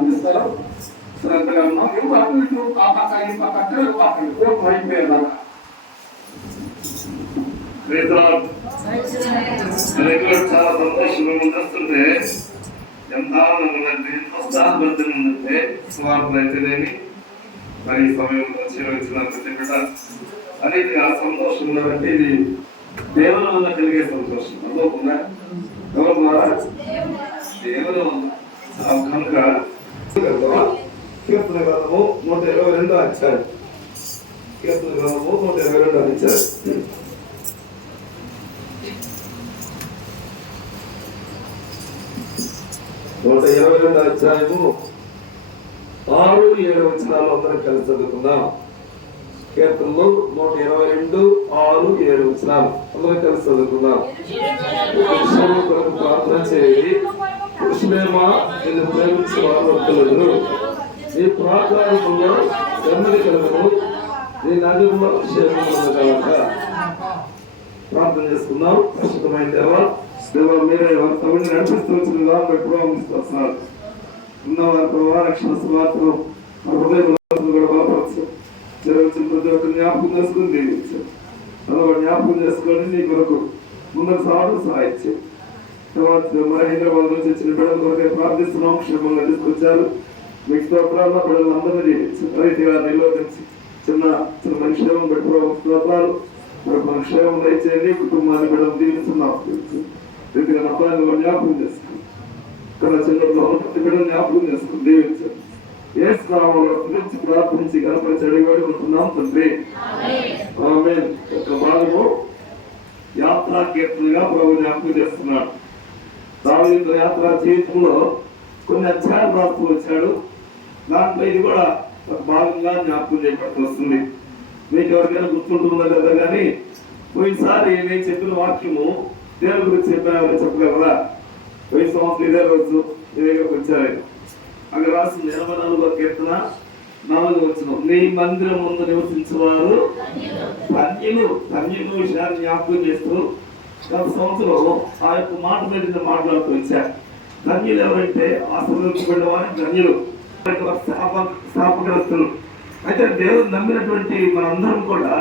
అందిస్తారు. శ్రద్ధగా ఉన్నాం. ఇవి అటు ఇటు ఆ పక్క ఈ పక్క అయిపోయారు. చాలా సంతోషంగా ముందొస్తుంటే ఎంత ఆనందంగా ఉత్సాహభరితంగా ఉందంటే స్వార్థం అయితేనేమి మరి సమయంలో వచ్చిన అనేది ఆ సంతోషం ఉన్నదంటే ఇది దేవుని వల్ల కలిగే సంతోషం. అదొకదా ఎవరి ద్వారా? దేవుని వల్ల. కనుక కీర్తన గ్రంథము 122 అధ్యాయం. కీర్తన గ్రంథము 122 అధ్యాయం. 122 అధ్యాయము 6-7 వచనాలు అందరం కలిసి చదువుకుందాం. కీర్తనలు 122, 6-7 వచనాలు అందరం కలిసి చదువుకుందాం. ప్రార్థన చేయండి. కృష్ణేమా నిన్ను ప్రేమించిన వారు నీ ప్రాకారంలో నెమ్మది కలుగును, నీ నగరంలో క్షేమం కనుక. ప్రార్థన చేసుకుందాం. ప్రస్తుతమైన దేవా, మీరే వారి తమిళ నడిపిస్తూ వచ్చిన విధానం పెట్టుకోవాలి. ఉన్నవారి ప్రభావ రక్షణ సువార్తను హృదయ బలపరచు. జరుగుతున్న ప్రతి ఒక్కరు జ్ఞాపకం చేసుకుని దీవించారు. జ్ఞాపకం చేసుకొని నీ కొరకు ముందుకు సాగు సహాయించారు. తర్వాత మరి హైదరాబాద్ నుంచి వచ్చిన బిడ్డల కొరకే ప్రార్థిస్తున్నాం. క్షేమంగా తీసుకొచ్చారు. మీకు స్తోత్రాల్లో బిడ్డలందరినీ దీవించారు. రైతుగా నిరోధించి చిన్న చిన్న మనిషేమం పెట్టుకోవాలి. స్తోత్రాలు మన క్షేమం దయచేయండి. కుటుంబాన్ని బిడ్డలు దీవిస్తున్నాం. రీతిగా మతాన్ని జ్ఞాపకం చేసుకుని ఇక్కడ చిన్నప్పుడు ప్రతి బిడ్డలు జ్ఞాపకం చేసుకుని దీవించారు. ఏ స్థానంలో గురించి ప్రార్థించి కనపరిచి అడిగాడు ఉంటున్నాం తండ్రి. ఆమేన్. ఒక భాగము యాత్రా కీర్తనగా ప్రభు జ్ఞాపకం చేస్తున్నాడు. దావీదు యాత్రా జీవితంలో కొన్ని అధ్యాయాలు రాస్తూ వచ్చాడు. దాంట్లో ఇది కూడా ఒక భాగంగా జ్ఞాపకం చేయబడుతూ వస్తుంది. మీకు ఎవరికైనా గుర్తుంటుందో లేదా కానీ పోయినసారి నేను చెప్పిన వాక్యము దేవుని గురించి చెప్పగలరా? పోయిన సంవత్సరం ఇదే రోజు ఇదే వచ్చారు. అక్కడ రాసింది 84వ కీర్తన 4వ వచనం. నీ మందిరం ముందు నివసించేవారు ధన్యులు. ధన్యులు విషయాన్ని జ్ఞాపకం చేస్తూ గత సంవత్సరం ఆ యొక్క మాట మీద మాట్లాడుతూ వచ్చారు. ధన్యులు ఎవరంటే ఆశీర్వదించబడిన వారి ధన్యులు, స్థాపకస్తులు. అయితే దేవుడు నమ్మినటువంటి మనందరం కూడా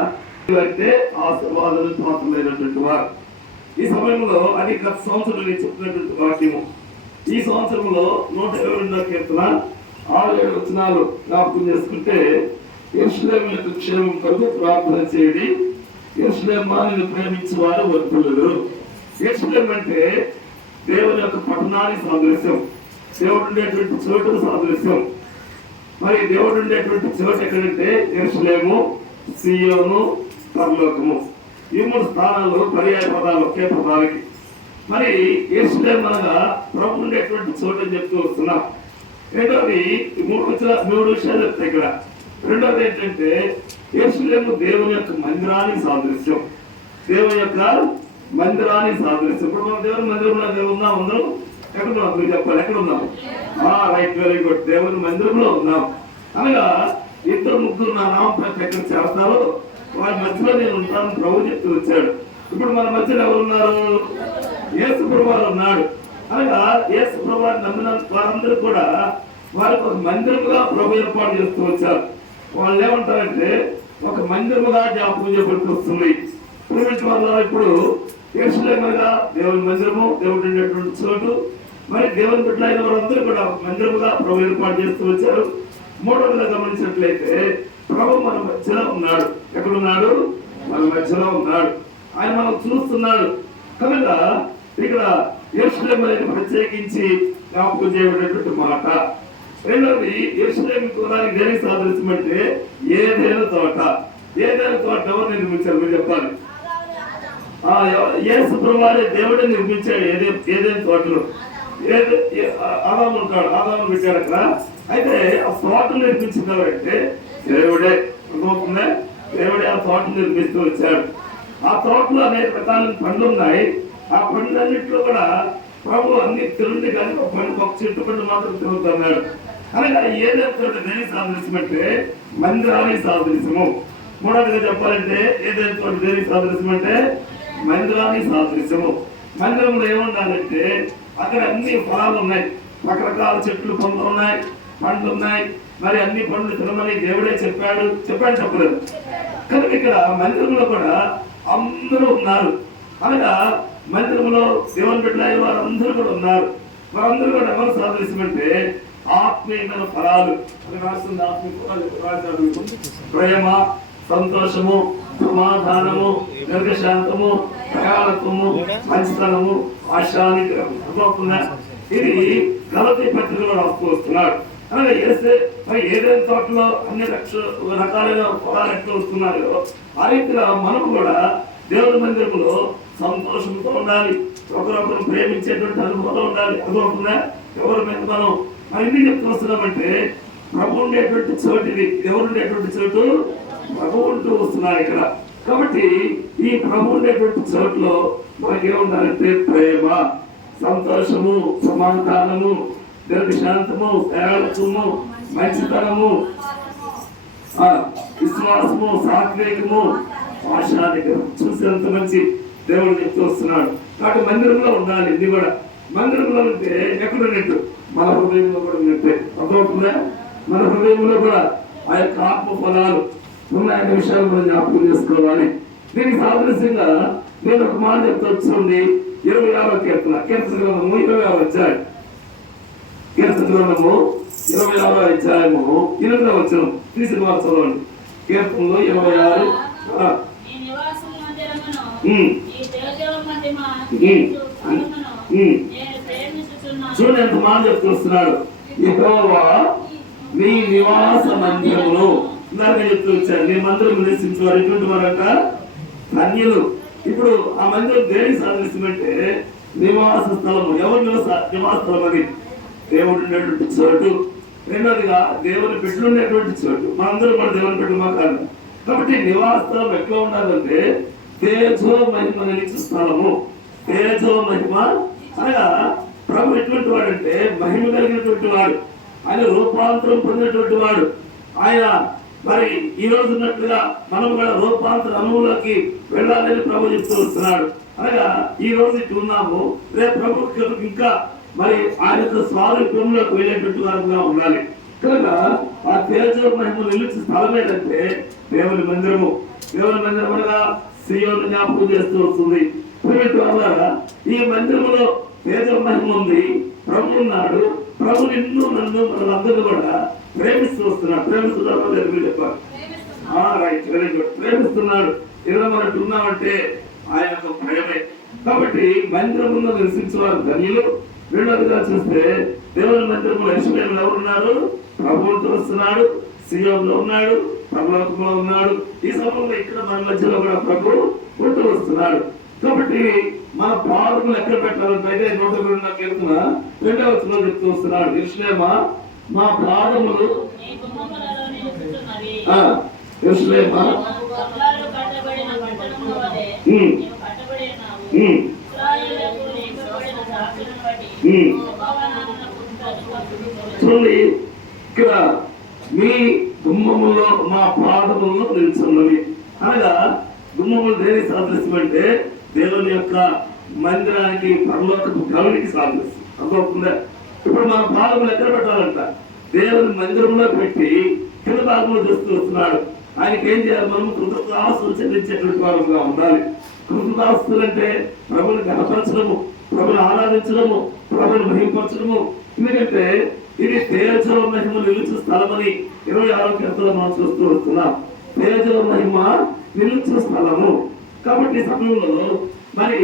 అంటే ఆశీర్వాదాలు పాత్రమైనటువంటి వారు. ఈ సమయంలో అది గత సంవత్సరం నేను చెప్పినటువంటి వాక్యము. ఈ సంవత్సరంలో 122వ కీర్తన 6-7 వచనాలు జ్ఞాపకం చేసుకుంటే, యెరూషలేము యొక్క క్షేమం కొరకు ప్రార్థన చేయండి. యెరూషలేమా నిన్ను ప్రేమించే వారు వర్ధిల్లుదురు. యెరూషలేము అంటే దేవుని యొక్క పట్టణానికి సాదృశ్యం, దేవుడు ఉండేటువంటి చోటుకు సాదృశ్యం. మరి దేవుడు ఉండేటువంటి చోటు ఎక్కడంటే యెరూషలేము, సీయోను, పరలోకము. ఈ 3 స్థానాలు పర్యాయ పదాలు ఒకే పదాలకి. మరి యెరూషలేము అనగా ప్రభు ఉండేటువంటి చోటు అని చెప్తూ వస్తున్నాం. రెండోది 3 విషయాలు చెప్తాయి ఇక్కడ. రెండోది ఏంటంటే యెరూషలేము దేవుని యొక్క మందిరానికి సాదృశ్యం. దేవుని యొక్క మందిరానికి సాదృశ్యం. ఇప్పుడు మనం దేవుని మందిరంలో ఉన్నాం. అందరం ఎక్కడ ఉన్నాం? మీరు చెప్పాలి, ఎక్కడ ఉన్నాం? Right, very good. దేవుని మందిరంలో ఉన్నాం అనగా 2-3 నా నామం ఎక్కడ చేస్తారో వారి మధ్యలో నేను ఉంటాను ప్రభు చెప్తూ వచ్చాడు. ఇప్పుడు మన మధ్యలో ఎవరున్నారు? యేసు ప్రభువారు ఉన్నాడు. అనగా యేసు ప్రభువారు నమ్మిన వారందరూ కూడా వారికి ఒక మందిరముగా ప్రభు ఏర్పాటు చేస్తూ వచ్చారు. వాళ్ళు ఏమంటారంటే ఒక మందిరముగా జ్ఞాపకం చేయబడుతూ వస్తుంది. ఇప్పుడు యెరూషలేముగా దేవుని మందిరము, దేవుడు ఉండేటువంటి చోటు. మరి దేవుని బిడ్డలైన వారందరూ కూడా మందిరముగా ప్రభు ఏర్పాటు చేస్తూ వచ్చారు. మూడవదిగా గమనించినట్లయితే ప్రభు మన మధ్యలో ఉన్నాడు. ఎక్కడున్నాడు? మన మధ్యలో ఉన్నాడు. ఆయన మనం చూస్తున్నాడు. కనుక ఇక్కడ యెరూషలేము అనేది ప్రత్యేకించి జ్ఞాపకం చేయబడినటువంటి మాట. రెండవది యెరూషలేము కోరానికి దేనికి సాదృశ్యం అంటే ఏదైనా తోట. ఏదైనా తోట ఎవరు నిర్మించారు? మీరు చెప్పాలి. యేసు ప్రభువారే దేవుడే నిర్మించాడు ఏదైనా తోటలు. ఆదాము ఉంటాడు, ఆదాము పెట్టాడు అక్కడ. అయితే ఆ తోటలు నిర్మించుకోవాలంటే దేవుడే. అర్థమవుతుందా? దేవుడే ఆ తోటలు నిర్మిస్తూ వచ్చాడు. ఆ తోటలో అనేక రకాల పండ్లు ఉన్నాయి. ఆ పండ్లన్నింటిలో కూడా ప్రభు అన్ని తిరుగుంది, కానీ ఒక చెట్టు పండు మాత్రం తిరుగుతున్నాడు. అనగా ఏదైనా దేని సాదృశ్యం అంటే మందిరానికి సాదృశ్యము. మూడవదిగా చెప్పాలంటే ఏదైనా దేనికి సాదృశ్యం అంటే మందిరానికి సాదృశ్యము. మందిరంలో ఏముండాలంటే అక్కడ అన్ని ఫలాలు ఉన్నాయి, రకరకాల చెట్లు పండ్లు ఉన్నాయి. పండ్లు ఉన్నాయి, మరి అన్ని పండ్లు తినమని దేవుడే చెప్పలేదు. కనుక ఇక్కడ మందిరంలో కూడా అందరూ ఉన్నారు. అనగా మందిరంలో దేవుని బిడ్డలైన వారందరూ కూడా ఉన్నారు. వారందరూ కూడా ఎవరు సాదృశ్యమంటే ఆత్మీయమైన ఫలాలు అని రాస్తుంది. ఆత్మీయ ఫలాలు ప్రేమ, సంతోషము, సమాధానము, దీర్ఘశాంతము, దయాళత్వము, మంచితనము, ఆశానిగ్రహం. ఇది గలతీ పత్రికలో రాస్తూ వస్తున్నాడు. అలాగే ఏదైనా తోటలో అన్ని రకాలైన ఫలాలు ఎట్లా వస్తున్నాయో ఆ రీతిగా మనం కూడా దేవుని మందిరంలో సంతోషంతో ఉండాలి, ఒకరొకరు ప్రేమించేటువంటి అనుభవం ఉండాలి. అనుభవం ఎవరి మీద మనం ఎందుకు చెప్తూ వస్తున్నామంటే ప్రభు ఉండేటువంటి చోటు ఇది. ఎవరు ఉండేటువంటి చోటు? ప్రభు ఉంటూ వస్తున్నారు ఇక్కడ. కాబట్టి ఈ ప్రభు ఉండేటువంటి చోటులో మనకేముండాలంటే ప్రేమ, సంతోషము, సమాధానము, దీర్ఘశాంతము, దయాళత్వము, మంచితనము, విశ్వాసము, సాత్వికము, ఆశానిగ్రహం. చూసేంత మంచి దేవుడు చెప్తూ వస్తున్నాడు. కాబట్టి మందిరంలో ఉండాలి. ఇది కూడా మందిరంలో ఉంటే ఎక్కడ ఉన్నట్టు? మన హృదయంలో కూడా ఉన్నట్టే. అర్థమవుతుందా? మన హృదయంలో కూడా ఆ యొక్క ఆత్మ ఫలాలు ఉన్నాయనే విషయాలు మనం జ్ఞాపకం చేసుకోవాలి. దీనికి సాదృశ్యంగా నేను ఒక మాట చెప్తా వచ్చింది. 26వ కీర్తన గ్రంథము 26వ అధ్యాయం. కీర్తన గ్రంథము 26వ అధ్యాయము 8వ వచనం తీసుకుని చదవండి. కీర్తనలో 26. చూడండి ఎంత మాట చెప్తున్నాడు. యెహోవా నీ నివాస మందిరమును చెప్తూ వచ్చారు. నీ మందిరం నివసించేవారు ఎటువంటి వారంట? ధన్యులు. ఇప్పుడు ఆ మందిరం దేనికి సాదృశ్యమంటే నివాస స్థలము. ఎవరు నివాస స్థలం? అది దేవుడు ఉండేటువంటి చోటు. రెండోదిగా దేవుని బిడ్డలు ఉండేటువంటి చోటు. మనందరూ కూడా దేవుని బిడ్డలు మా కాదు. కాబట్టి నివాస స్థలం ఎట్లా ఉండాలంటే తేజో మహిమ నిలిచే స్థలము. తేజో మహిమ అనగా ప్రభు ఎటువంటి వాడు అంటే మహిమ కలిగినటువంటి వాడు, ఆయన రూపాంతరం పొందినటువంటి వాడు. ఆయన మరి ఈ రోజు ఉన్నట్లుగా మనం కూడా రూపాంతర అనుభవంలోకి వెళ్ళాలని ప్రభు చెప్తూ వస్తున్నాడు. అనగా ఈ రోజు ఇటు ఉన్నాము, రేపు ప్రభు ఇంకా మరి ఆయన యొక్క స్వారూప్యంలోకి వెళ్ళేటువంటి వారుగా ఉండాలి. కనుక ఆ తేజో మహిమ నిలిచే స్థలం ఏంటంటే దేవుని మందిరము. దేవుని మందిరం అనగా సియోను జ్ఞాపకం చేస్తూ వస్తుంది. ఈ మందిరంలో తేజో మహిమ ఉంది, ప్రభు ఉన్నాడు. ప్రభు నిన్ను నన్ను మనందరూ కూడా ప్రేమిస్తూ వస్తున్నాడు. ప్రేమిస్తున్నాడు చెప్పారు. Right, very good. ప్రేమిస్తున్నాడు. ఇలా మనకు ఉన్నామంటే ఆయన యొక్క ప్రేమే. కాబట్టి మందిరంలో నివసించేవారు ధన్యులు. రెండోదిగా చూస్తే దేవుని మందిరంలో యెరూషలేములో ఎవరున్నారు? ప్రభువుతో వస్తున్నాడు, సియోనులో ఉన్నాడు, పరలోకంలో ఉన్నాడు. ఈ సమయంలో ఇక్కడ మన మధ్యలో కూడా ప్రభు ఉంటూ వస్తున్నాడు. కాబట్టి మన పాదములు ఎక్కడ పెట్టాలంటే 102వ కీర్తన 2వ వచనంలో చెప్తూ వస్తున్నాడు. యెరూషలేమా మా పాదములు యెరూషలేమా చూడండి, ఇక్కడ మీ గుమ్మములో మా పాదములను నిలుచున్నవి. అనగా గుమ్మములు దేనికి సాదృశ్యం అంటే దేవుని యొక్క మందిరానికి, పరలోకపు గౌనికి సాదృశ్యం. అర్థమవుతుందా? ఇప్పుడు మన పాదములు ఎక్కడ పెట్టాలంట? దేవుని మందిరంలో పెట్టి కింద భాగంలో చూస్తూ వస్తున్నాడు. ఆయనకి ఏం చేయాలి? మనం కృతజ్ఞతాస్తులు చెల్లించేటువంటి వారుగా ఉండాలి. కృతజ్ఞతాస్తులు అంటే ప్రభుని గణపరచడము, ప్రభుని ఆరాధించడము, ప్రభుని మహిమపరచడము. ఎందుకంటే ఇది తేజో మహిమ నిలుచు స్థలమని 26వ కీర్తనలో మనం చూస్తూ వస్తున్నాం. తేజో మహిమ నిలుచు స్థలము. కాబట్టి సమయంలో మరి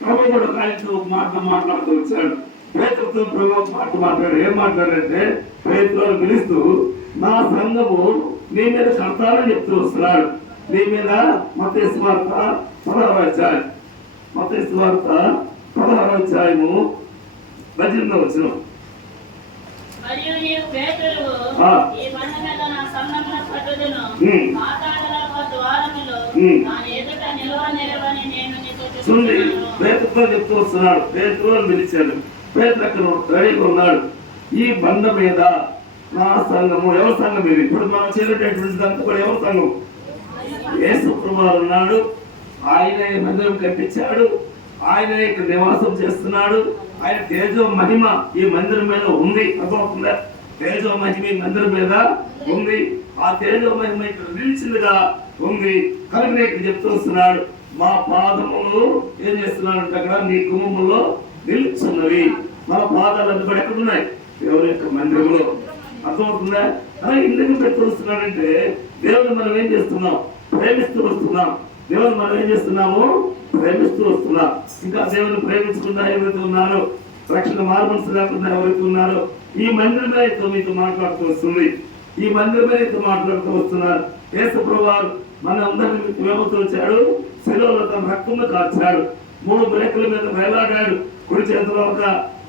ప్రభు కూడా ఆయనతో మాట్లాడుతూ వచ్చాడు. పేతురుతో ప్రభు మాట్లాడాడు. ఏం మాట్లాడంటే పేతురును పిలుస్తూ నా సంఘము నీ మీద కడతానని చెప్తూ వస్తున్నాడు. నీ మీద మత్తయి సువార్త 16వ అధ్యాయం, మత్తయి సువార్త 16వ అధ్యాయము 18వ వచనం. మరియు నీవు పేతురువు, ఈ బండ మీద నా సంఘమును కట్టుదును, పాతాళపు ద్వారములు నా ఎదుట నిలవని నేను నీతో చెప్తున్నాను. పేతురుతో చెప్తూ వస్తున్నాడు. పేతురు అని పిలిచాడు. పేతురు అక్కడ రెడీగా ఉన్నాడు. ఈ బండ మీద నా సంఘము. ఎవరి సంఘం ఇది? ఇప్పుడు మనం చేరేటటువంటి అంతా కూడా ఎవరి సంఘం? యేసు ప్రభువు ఉన్నాడు. ఆయన మందిరం కట్టించాడు. ఆయన ఇక్కడ నివాసం చేస్తున్నాడు. ఆయన తేజో మహిమ ఈ మందిరం మీద ఉంది. అర్థమవుతుందా? తేజో మహిమ మందిరం మీద ఉంది. ఆ తేజో మహిమ ఇక్కడ నిలిచిందిగా ఉంది. కనుక ఇక్కడ చెప్తూ వస్తున్నాడు, మా పాదములు ఏం చేస్తున్నాడంటే అక్కడ నీ గుమ్మములో నిలుచున్నవి. మన పాదాలు అందుబడి ఎక్కడ ఉన్నాయి? దేవుని యొక్క మందిరంలో. అర్థమవుతుందా? అలా ఎందుకు పెడుతూ వస్తున్నాడంటే దేవుని మనం ఏం చేస్తున్నాం? ప్రేమిస్తూ వస్తున్నాం. దేవుని మనం ఏం చేస్తున్నాము? ప్రేమిస్తూ వస్తున్నాం. ఇంకా దేవుని ప్రేమించకుండా ఎవరైతే ఉన్నారో, రక్షణ మార్మల్స్ లేకుండా ఎవరైతే ఉన్నారో, ఈ మందిరమే మీతో మాట్లాడుతూ వస్తుంది. ఈ మందిరమే మాట్లాడుతూ వస్తున్నారు. యేసు ప్రభువు మన అందరినీ ప్రేమతో వచ్చాడు. శిలువలో తన రక్తంలో కార్చాడు. 3 బ్రేకుల మీద వేలాడాడు. కుడి చేతిలో ఒక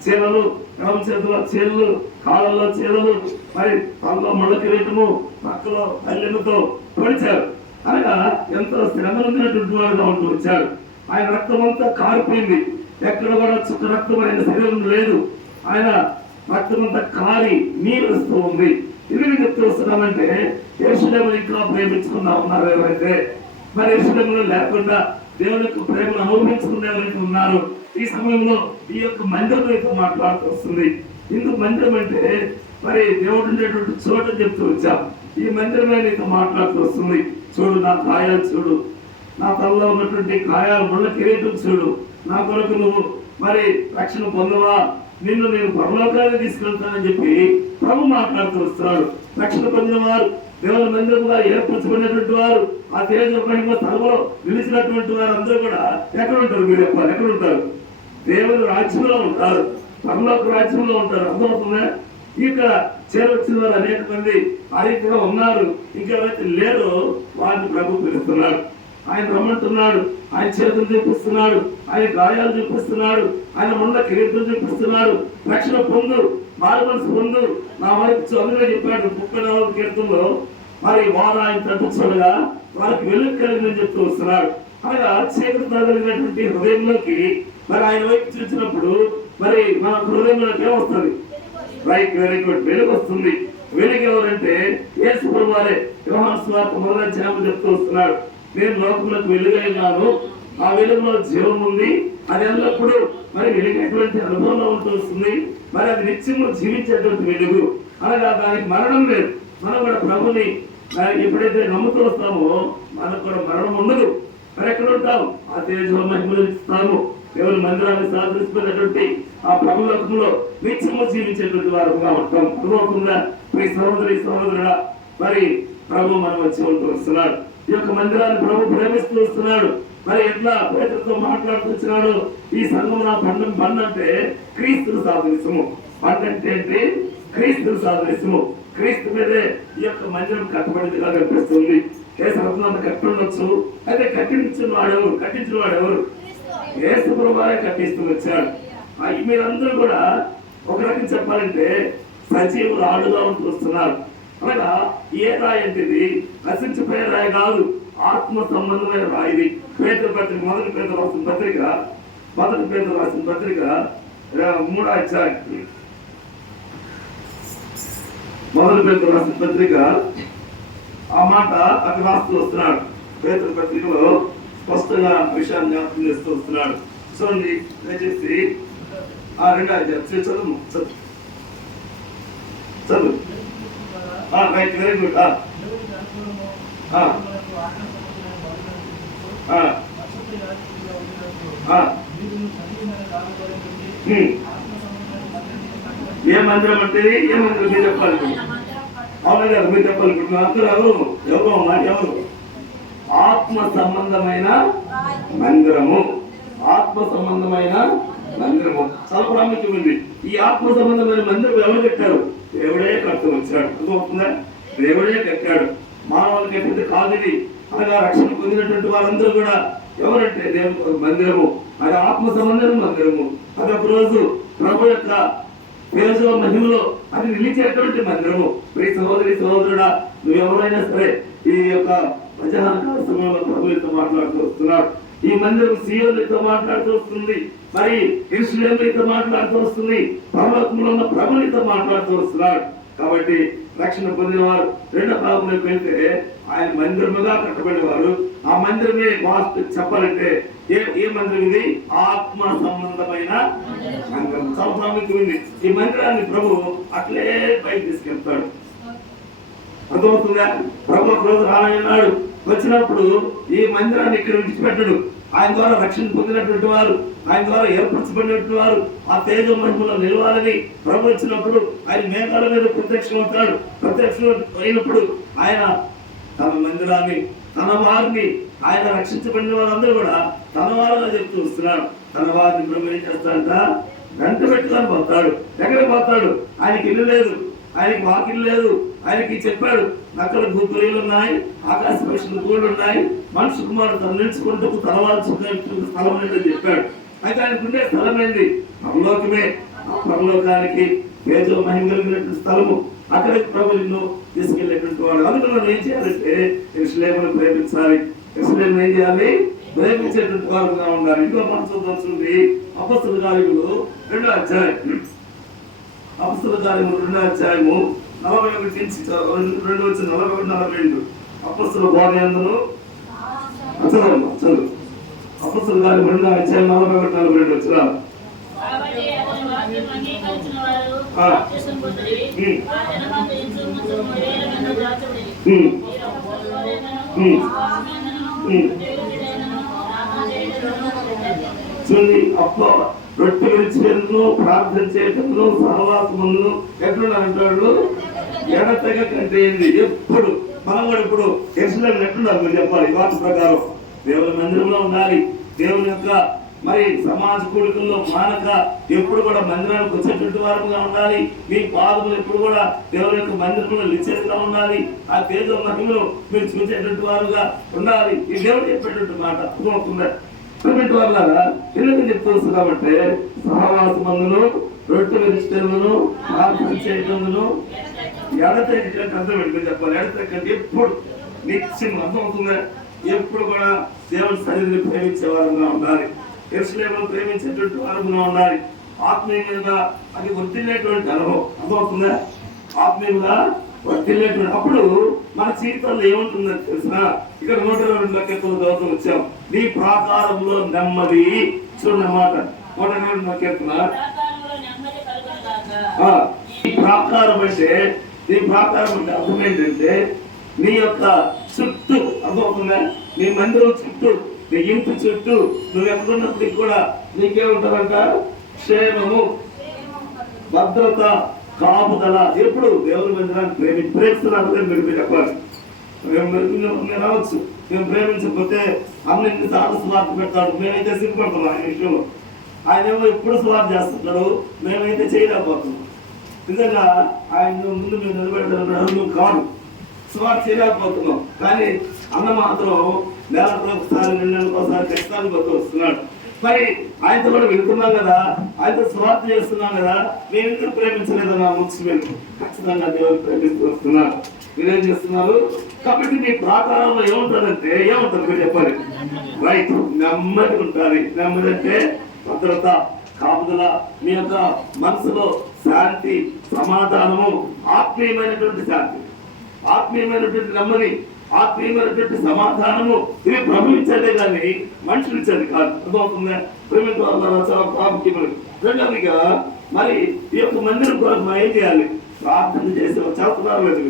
చీలలు, ఎడమ చేతిలో చీలలు, కాళ్ళలో చీలలు, మరి తనలో ముళ్ళ కిరీటము, పక్కలో కల్లెముతో పొడిచారు. అనగా ఎంతో శ్రమలున్నటువంటి వాడుగా ఉంటూ వచ్చాడు. ఆయన రక్తం అంతా కారిపోయింది. ఎక్కడ కూడా చుక్క రక్తం ఆయన శరీరం లేదు. ఆయన రక్తం అంతా కారి నీరు వస్తూ ఉంది. ఇది చెప్తూ వస్తున్నామంటే యెరూషలేమును ఇంకా ప్రేమించుకున్నా ఉన్నారు ఎవరైతే, మరి యెరూషలేములో లేకుండా దేవుని యొక్క ప్రేమను అనుభవించుకునే ఎవరైతే ఉన్నారు, ఈ సమయంలో ఈ యొక్క మందిరం అయితే మాట్లాడుతూ వస్తుంది. ఇందుకు మందిరం అంటే మరి దేవుడు ఉండేటువంటి చోట చెప్తూ వచ్చాం. ఈ మందిరమే నీతో మాట్లాడుతూ వస్తుంది. చూడు నా గాయాలు, చూడు నా తలలో ఉన్నటువంటి గాయాలు, ముళ్ళ కిరీటం చూడు, నా కొరకు నువ్వు మరి రక్షణ పొందవా, నిన్ను నేను పరలోకాన్ని తీసుకెళ్తానని చెప్పి ప్రభు మాట్లాడుతూ వస్తున్నాడు. రక్షణ పొందిన వారు, దేవుని మందిరంగా ఏర్పరచుకునేటువంటి వారు, ఆ తేజ మహిమ స్థలంలో నిలిచినటువంటి వారు అందరూ కూడా ఎక్కడ ఉంటారు? మీరు చెప్పాలి, ఎక్కడ ఉంటారు? దేవుని రాజ్యంలో ఉంటారు, పరలోక రాజ్యంలో ఉంటారు. అర్థమవుతుందా? ఇక్కడ చేరవచ్చిన వారు అనేక మంది ఆ రీతిగా ఉన్నారు. ఇంకెవరైతే లేరో వారిని ప్రభు పిలుస్తున్నాడు. ఆయన రమ్మంటున్నాడు. ఆయన చేతులు చూపిస్తున్నాడు, ఆయన గాయాలు చూపిస్తున్నాడు, ఆయన ముండ కిరీటం చూపిస్తున్నాడు. రక్షణ పొందు, మారుమనసు పొందు, నా వైపు చదువుగా చెప్పాడు 34వ కీర్తనలో. మరి వారు ఆయన తట్టు చూడగా వారికి వెలుగు కలిగిందని చెప్తూ వస్తున్నాడు. అనగా చీకటి తగిలినటువంటి హృదయంలోకి మరి ఆయన వైపు చూసినప్పుడు మరి మన హృదయంలోకి ఏమొస్తుంది? రైట్, వెరీ గుడ్, వెలుగు వస్తుంది. వెలుగు ఎవరంటే యేసు ప్రభువారే. యోహాను సువార్త 1వ అధ్యాయం చెప్తూ వస్తున్నాడు, నేను లోకములకు వెలుగైనాను, ఆ వెలుగులో జీవం ఉంది, అది ఎల్లప్పుడూ మరి వెలిగేటువంటి అనుభవంలో ఉంటూ వస్తుంది. మరి అది నిత్యము జీవించేటువంటి వెలుగు. అనగా దానికి మరణం లేదు. మనం కూడా ప్రభుని ఎప్పుడైతే నమ్ముతూ వస్తామో మనకు కూడా మరణం ఉండదు. మరి ఎక్కడ ఉంటాం? ఆ తేజో మహిమలు ఇస్తాము. దేవుని మందిరాన్ని సాధిస్తున్నటువంటి ఆ ప్రభులోకంలో నిత్యము జీవించేటువంటి వారుగా ఉంటాం. అర్థమవుతుందా? మీ సహోదరి సహోదరుడా, మరి ప్రభు మనం వచ్చి ఉంటూ వస్తున్నాడు. ఈ యొక్క మందిరాన్ని ప్రభు ప్రేమిస్తూ వస్తున్నాడు. మరి ఎట్లా పేతురుతో మాట్లాడుతూ వచ్చినాడు? ఈ సంఘం నా బండ అంటే క్రీస్తును సాదృశ్యము. బండ అంటే ఏంటి? క్రీస్తును సాదృశ్యము. క్రీస్తు మీదే ఈ యొక్క మందిరం కట్టబడిదిగా కనిపిస్తుంది. కేసరంత కట్టి ఉండొచ్చు, అయితే కట్టించిన వాడెవరు? యేసు ప్రభువే కట్టిస్తూ వచ్చాడు. మీరందరూ కూడా ఒక రకం చెప్పాలంటే సజీవ రాడుగా ఉంటూ వస్తున్నారు. అనగా ఏ రాయి అంటే ఇది నశించిపోయే రాయి కాదు, ఆత్మ సంబంధమైన రాయిది. పేతురు పత్రిక, మొదటి పేతురు రాసిన పత్రిక 3వ అధ్యాయం, మొదటి పేతురు రాసిన పత్రిక ఆ మాట అక్కడ రాస్తూ వస్తున్నాడు. పేతురు పత్రికలో స్పష్టంగా విషయాన్ని జ్ఞాపకం చేస్తూ వస్తున్నాడు. చూడండి దయచేసి ఆ 2వ అధ్యాయం చదువు. Right, very good. ఏ మందిరం అంటే ఏ మందిరం మీరు చెప్పాలి? అవునా కదా, మీరు చెప్పాలనుకుంటున్నారు. అందరూ ఎవరు? ఆత్మ సంబంధమైన మందిరము. ఆత్మ సంబంధమైన మందిరము చాలా ప్రాముఖ్యం ఉంది. ఈ ఆత్మ సంబంధమైన మందిరం ఎవరు కట్టారు? దేవుడే కడుతూ వచ్చాడు. అర్థమవుతుందా? దేవుడే కట్టాడు, మానవులు కట్టింది కాదు ఇది. అనగా రక్షణ పొందినటువంటి వారందరూ కూడా ఎవరంటే దేవుని మందిరము. అది ఆత్మ సంబంధమైన మందిరము. అది ఒక రోజు ప్రభు యొక్క తేజో మహిమలో అది నిలిచేటువంటి మందిరము. ప్రియ సహోదరి సహోదరుడా, నువ్వు ఎవరైనా సరే ఈ యొక్క మధ్యాహ్న సమయంలో ప్రభుత్వం మాట్లాడుతూ వస్తున్నాడు. ఈ మందిరం సీయోనుతో మాట్లాడుతూ వస్తుంది, మరి యెరూషలేముతో మాట్లాడుతూ వస్తుంది, పరలోకంలో ఉన్న ప్రభునితో మాట్లాడుతూ వస్తున్నాడు. కాబట్టి రక్షణ పొందిన వారు 2వ భాగంలోకి వెళ్తే ఆయన మందిరముగా కట్టబడేవారు. ఆ మందిరమే వాస్తు చెప్పాలంటే ఏ మందిరం ఇది? ఆత్మ సంబంధమైన మందిరం చాలా ప్రాముఖ్యమైంది. ఈ మందిరాన్ని ప్రభు అట్లే పైకి తీసుకెళ్తాడు. అర్థమవుతుందా? ప్రభు ఒక రోజు రానన్నాడు. వచ్చినప్పుడు ఈ మందిరాన్ని ఇక్కడ విడిచిపెట్టడు. ఆయన ద్వారా రక్షణ పొందినటువంటి వారు, ఆయన ద్వారా ఏర్పరచబడినటువంటి వారు ఆ తేజ మహిమలో నిలవాలని ప్రభు వచ్చినప్పుడు ఆయన మేఘాల మీద ప్రత్యక్షమవుతాడు. ప్రత్యక్షం అయినప్పుడు ఆయన తన మందిరాన్ని, తన వారిని, ఆయన రక్షించబడిన వాళ్ళందరూ కూడా తన వారుగా చెప్తూ వస్తున్నాడు. తన వారిని ప్రభు ఏం చేస్తాడంట? వెంట పెట్టుకొని పోతాడు. ఎక్కడికి పోతాడు? ఆయనకి ఇల్లు లేదు, ఆయనకి వాకిలు లేదు. ఆయనకి చెప్పాడు, అక్కడ గుర్తులు ఉన్నాయి, ఆకాశ పక్షులు గూళ్ళు ఉన్నాయి, మనిషి కుమారుడు తను నిలుచుకుంటూ తలవాల్చుకునే స్థలం ఏంటని చెప్పాడు. అయితే ఆయనకు ఉండే స్థలం ఏంటి? పరలోకమే. పరలోకానికి తేజో మహిమ కలిగినటువంటి స్థలము. అక్కడికి ప్రభు నిన్ను తీసుకెళ్లేటువంటి వాడు. అందుకు మనం ఏం చేయాలంటే యెరూషలేమును ప్రేమించాలి. యెరూషలేమును ఏం చేయాలి? ప్రేమించేటువంటి వారుగా ఉండాలి. ఇంకో మనం చూద్దాల్సింది అపొస్తలుల కార్యములు 2వ అధ్యాయం. అపొస్తలుల కార్యములు 2వ అధ్యాయము 41 నుంచి 42. అపొస్తలుల బోధయందును చదువు. అపొస్తలుల కార్యములు 2వ అధ్యాయం 41-42 వచ్చిన. కాబట్టి అతని వాక్యం అంగీకరించిన వారు బాప్తిసం పొందిరి. ఆ జనమంతా ఇంచుమించు 3000 మంది దాచబడిరి. ఈ అపొస్తలులైనను విశ్వాసులైనను దేవుడైనను ప్రార్థన చేయటంలో చూడండి, అప్పుడు రొట్టె విరిచేందును, ప్రార్థన చేయటంలో, సహవాసమును ఎట్లున్నారంటాడు? ఎడతెగ కంటే ఎప్పుడు మనం కూడా ఇప్పుడు యెరూషలేములో ఎట్లున్నారు మీరు చెప్పాలి. వాటి ప్రకారం దేవుని మందిరంలో ఉండాలి. దేవుని యొక్క మరి సమాజ కూడికల్లో మానక ఎప్పుడు కూడా మందిరానికి వచ్చేటువంటి వారుగా ఉండాలి. మీ పాదములు ఎప్పుడు కూడా దేవుని యొక్క మందిరంలో నిశ్చేతగా ఉండాలి. ఆ తేజ మహిమను మీరు చూసేటువంటి వారుగా ఉండాలి. ఈ దేవుడు చెప్పేటువంటి మాట అర్థమవుతుందా? వారులాగా ఎందుకు చెప్తూ కాబట్టి సహవాసమందును, రొట్టె విరిచేందును, ప్రార్థన చేయటందును ఎడతెగ అర్థం ఏంటి చెప్పాలి. ఎడతెగ ఎప్పుడు నిత్యం అర్థమవుతుందా? ఎప్పుడు కూడా దేవుని సన్నిధిని ప్రేమించే వారుగా ఉండాలి. యెరూషలేమును ప్రేమించేటువంటి వారుగా ఉండాలి. ఆత్మీయంగా అది వర్తిల్లేటువంటి అనుభవం. అర్థమవుతుందా? ఆత్మీయంగా వర్తిల్లేటువంటి అప్పుడు మన జీవితంలో ఏముంటుందని తెలిసిన ఇక్కడ 122 దోషం వచ్చాం. నీ ప్రాకారంలో నెమ్మది. చూడన్నమాట 122 కీర్తన. ఈ ప్రాకారం అంటే అర్థం ఏంటంటే నీ యొక్క చుట్టూ. అర్థమవుతుందా? నీ మందిరం చుట్టూ, నీ ఇంటి చుట్టూ నువ్వు ఎక్కడున్నప్పటికీ కూడా నీకేముంటారంట? క్షేమము, భద్రత, కాపుదల. ఎప్పుడు దేవుని మందిరాన్ని ప్రేమిస్తున్నారు మీరు చెప్పాలి. మేము రావచ్చు, మేము ప్రేమించకపోతే అన్నింటి సార్లు స్వార్థ పెడతాడు. మేమైతే సిగ్గుపడుతున్నాం ఆయన విషయంలో. ఆయన ఏమో ఎప్పుడు స్వార్థ చేస్తున్నాడు, మేమైతే చేయలేకపోతున్నాం. నిజంగా ఆయన ముందు మేము నిలబెట్టడం కాదు, స్వార్థ చేయలేకపోతున్నాం. కానీ అన్న మాత్రం నెలకు ఒకసారి 2 నెలలకు ఒకసారి ఖచ్చితంగా కొత్త వస్తున్నాడు. మరి ఆయనతో కూడా వెళ్తున్నాం కదా, ఆయనతో స్వార్థ చేస్తున్నాం కదా, మేము ఎందుకు ప్రేమించలేదన్నా ముఖ్యమైన ఖచ్చితంగా దేవుడు ప్రేమిస్తూ వస్తున్నారు. మీరేం చేస్తున్నారు? కాబట్టి మీ ప్రాకారంలో ఏముంటుందంటే ఏముంటుంది మీరు చెప్పాలి. రైట్, నెమ్మది ఉంటుంది. నెమ్మది అంటే భద్రత, కాపుదల, మీ యొక్క మనసులో శాంతి, సమాధానము, ఆత్మీయమైనటువంటి శాంతి, ఆత్మీయమైనటువంటి నెమ్మది, ఆత్మీయమైనటువంటి సమాధానము. ఇవి ప్రభు ఇచ్చేదే కానీ మనుషులు ఇచ్చేది కాదు. అర్థమవుతుందా? ప్రేమిత చాలా ప్రాముఖ్యమైనది. రెండవదిగా మరి ఈ యొక్క మందిరం కొరకు మనం ఏం చేయాలి? ప్రార్థన చేసేవారు. చేస్తున్నారు లేదు?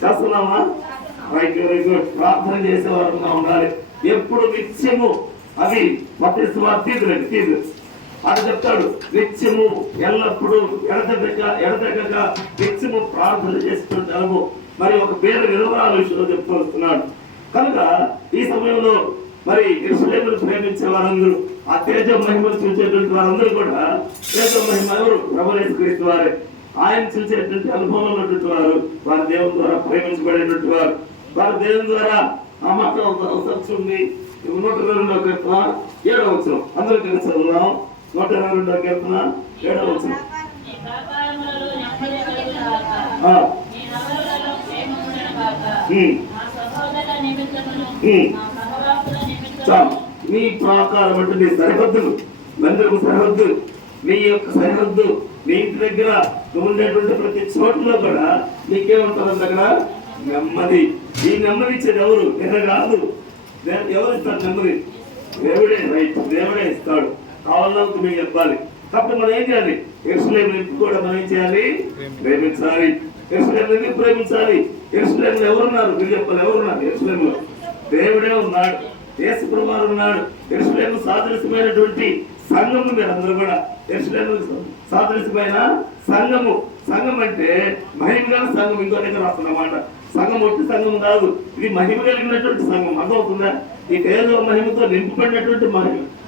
చేస్తున్నామా? Right, very good. ప్రార్థన చేసేవారు ఉండాలి. ఎప్పుడు నిత్యము అది తీదు అది చెప్తాడు. నిత్యము ఎల్లప్పుడూ ఎడతెగక నిత్యము ప్రార్థన చేస్తున్నాము. మరి ఒక పేరు విలువరాల విషయంలో చెప్తూ వస్తున్నాడు. కనుక ఈ సమయంలో మరి యెరూషలేమును ప్రేమించే వారందరూ, ఆ తేజ మహిమను చూసేటువంటి వారందరూ కూడా తేజ మహిమ ఎవరు? ప్రభువు యేసుక్రీస్తు వారే. ఆయన చూసేటువంటి అనుభవం ఉన్నటువంటి వారు, వారి దేవుని ద్వారా ప్రేమించబడేటువంటి వారు, వారి దేవుని ద్వారా ఆ మాట చూడండి. 122 కీర్తన 7వ వచనం అందరూ కలిసి చదువుదాం. 122 కీర్తన 7వ వచనం. నీ ప్రాకారం అంటే నీ సరిహద్దులు, మందిరపు సరిహద్దు, నీ యొక్క సరిహద్దు, నీ ఇంటి దగ్గర నువ్వు ఉండేటువంటి ప్రతి చోటులో కూడా నీకేముంటుంది? అక్కడ నెమ్మది. ఈ నెమ్మది ఇచ్చేది ఎవరు? నేను కాదు. ఎవరు ఇస్తాడు నెమ్మది? దేవుడే. రైట్, దేవుడే ఇస్తాడు. కావాలంటే మీకు చెప్పాలి. కాబట్టి మనం ఏం చేయాలి? యెరూషలేమును కూడా మనం ఏం చేయాలి? ప్రేమించాలి. యెరూషలేమును ఎందుకు ప్రేమించాలి? యెరూషలేములో ఎవరున్నారు? మీరు చెప్పాలి, ఎవరున్నారు యెరూషలేములో? దేవుడే ఉన్నాడు, యేసు ప్రభువు ఉన్నాడు. యెరూషలేము సాదృశ్యమైనటువంటి సంఘము. మీరు అందరూ కూడా యెరూషలేము సాదృశ్యమైన సంఘము. సంఘం అంటే మహిమ గల సంఘం. ఇంకో దగ్గర రాస్తున్నమాట, సంఘం ఒట్టి సంఘం కాదు, ఇది మహిమ కలిగినటువంటి సంఘం. అర్థమవుతుందా? ఈ ఏదో మహిమతో నింపబడినటువంటి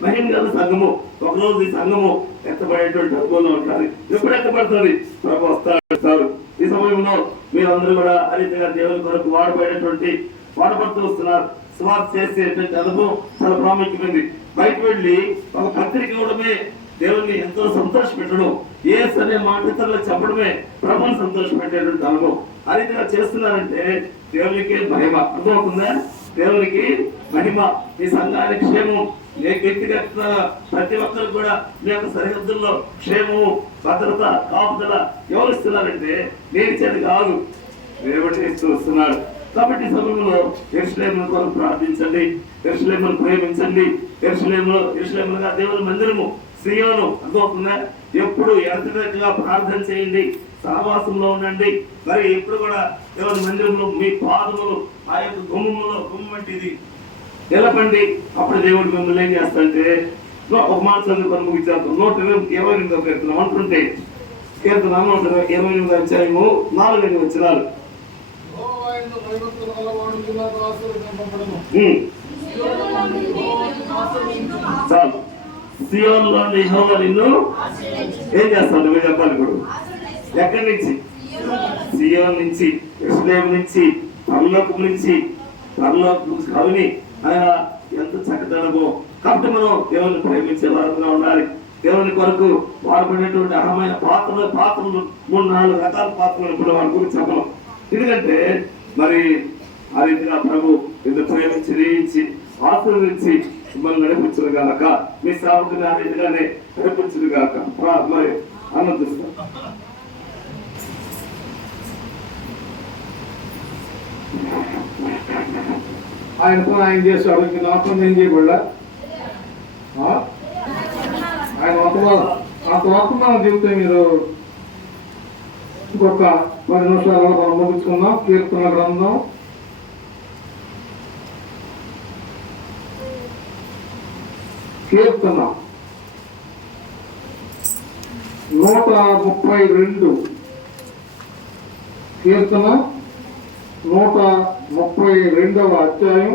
మహిమ గల సంఘము. ఒకరోజు ఈ సంఘము ఎత్తబడేటువంటి అనుభవంలో ఉంటుంది. ఎప్పుడు ఎత్తబడుతుంది? ప్రభు వస్తారు. ఈ సమయంలో మీరందరూ కూడా అరీతిగా దేవుని కొరకు వాడబడుతూ వస్తున్నారు. సువార్త చేసేటువంటి అనుభవం చాలా ప్రాముఖ్యమైనది. బయట వెళ్ళి ఒక పత్రిక ఇవ్వడమే దేవుణ్ణి ఎంతో సంతోష పెట్టడం, యేసు అనే మాట ఇతరులకు చెప్పడమే ప్రభుని సంతోష పెట్టేటువంటి అనుభవం. ఆ రీతిగా చేస్తున్నారంటే దేవునికి మహిమ. అర్థమవుతుందా? దేవునికి మహిమ. ఈ సంఘానికి క్షేమం. వ్యక్తిగత ప్రతి ఒక్కరు కూడా మీ యొక్క సరిహద్దుల్లో క్షేమము, భద్రత, కాపుదల ఎవరు ఇస్తున్నారంటే నేను చేతి కాదు, దేవుడు ఇస్తూ వస్తున్నాడు. కాబట్టి సమయంలో యెరూషలేమును కొరకు ప్రార్థించండి, యెరూషలేమును ప్రేమించండి. యెరూషలేముగా దేవుని మందిరము సియోను. అర్థమవుతుందా? ఎప్పుడు ఎడతెగక ప్రార్థన చేయండి, సహవాసంలో ఉండండి. మరి ఎప్పుడు కూడా దేవుని మందిరంలో మీ పాదములు ఆ యొక్క గుమ్మం వంటిది నిలబండి. అప్పుడు దేవుడు మిమ్మల్ని ఏం చేస్తాడంటే ఒక మాట చదువుకొని ముగించేద్దాం. 128వ కీర్తన అంటుంటే, కీర్తన 128వ అధ్యాయము 4వ వచనాలు. చాలు. సియోనులో యెహోవా నిన్ను ఏం చేస్తాడు? మీరు చెప్పాలి. ఇప్పుడు ఎక్కడి నుంచి? సియోను నుంచి, యెరూషలేము నుంచి, పరలోకం నుంచి. కవిని ఆయన ఎంత చక్కటి అనుభవం. కాబట్టి మనం దేవుని ప్రేమించే వారంగా ఉండాలి. దేవుని కొరకు వాడబడినటువంటి అర్హమైన పాత్రలు 3-4 రకాల పాత్రలు ఇప్పుడు వారి గురించి చెప్పడం. ఎందుకంటే మరి ఆ రీతిగా ప్రభు ఎందుకు ప్రేమించి ఆశీర్వదించి మిమ్మల్ని నడిపించదు గాక, మీ సేవకుని ఆ రీతిగానే నడిపించదు గాక. మరి ఆనందిస్తాం. ఆయన చేశాడు. ఇంక నాతో ఏం చేయబడ్డా? ఆయన అంత వర్తమానం చెబితే మీరు ఇంకొక 10 నిమిషాలలో మనం ముగించుకుందాం. కీర్తన గ్రంథం 132. కీర్తన 132వ అధ్యాయం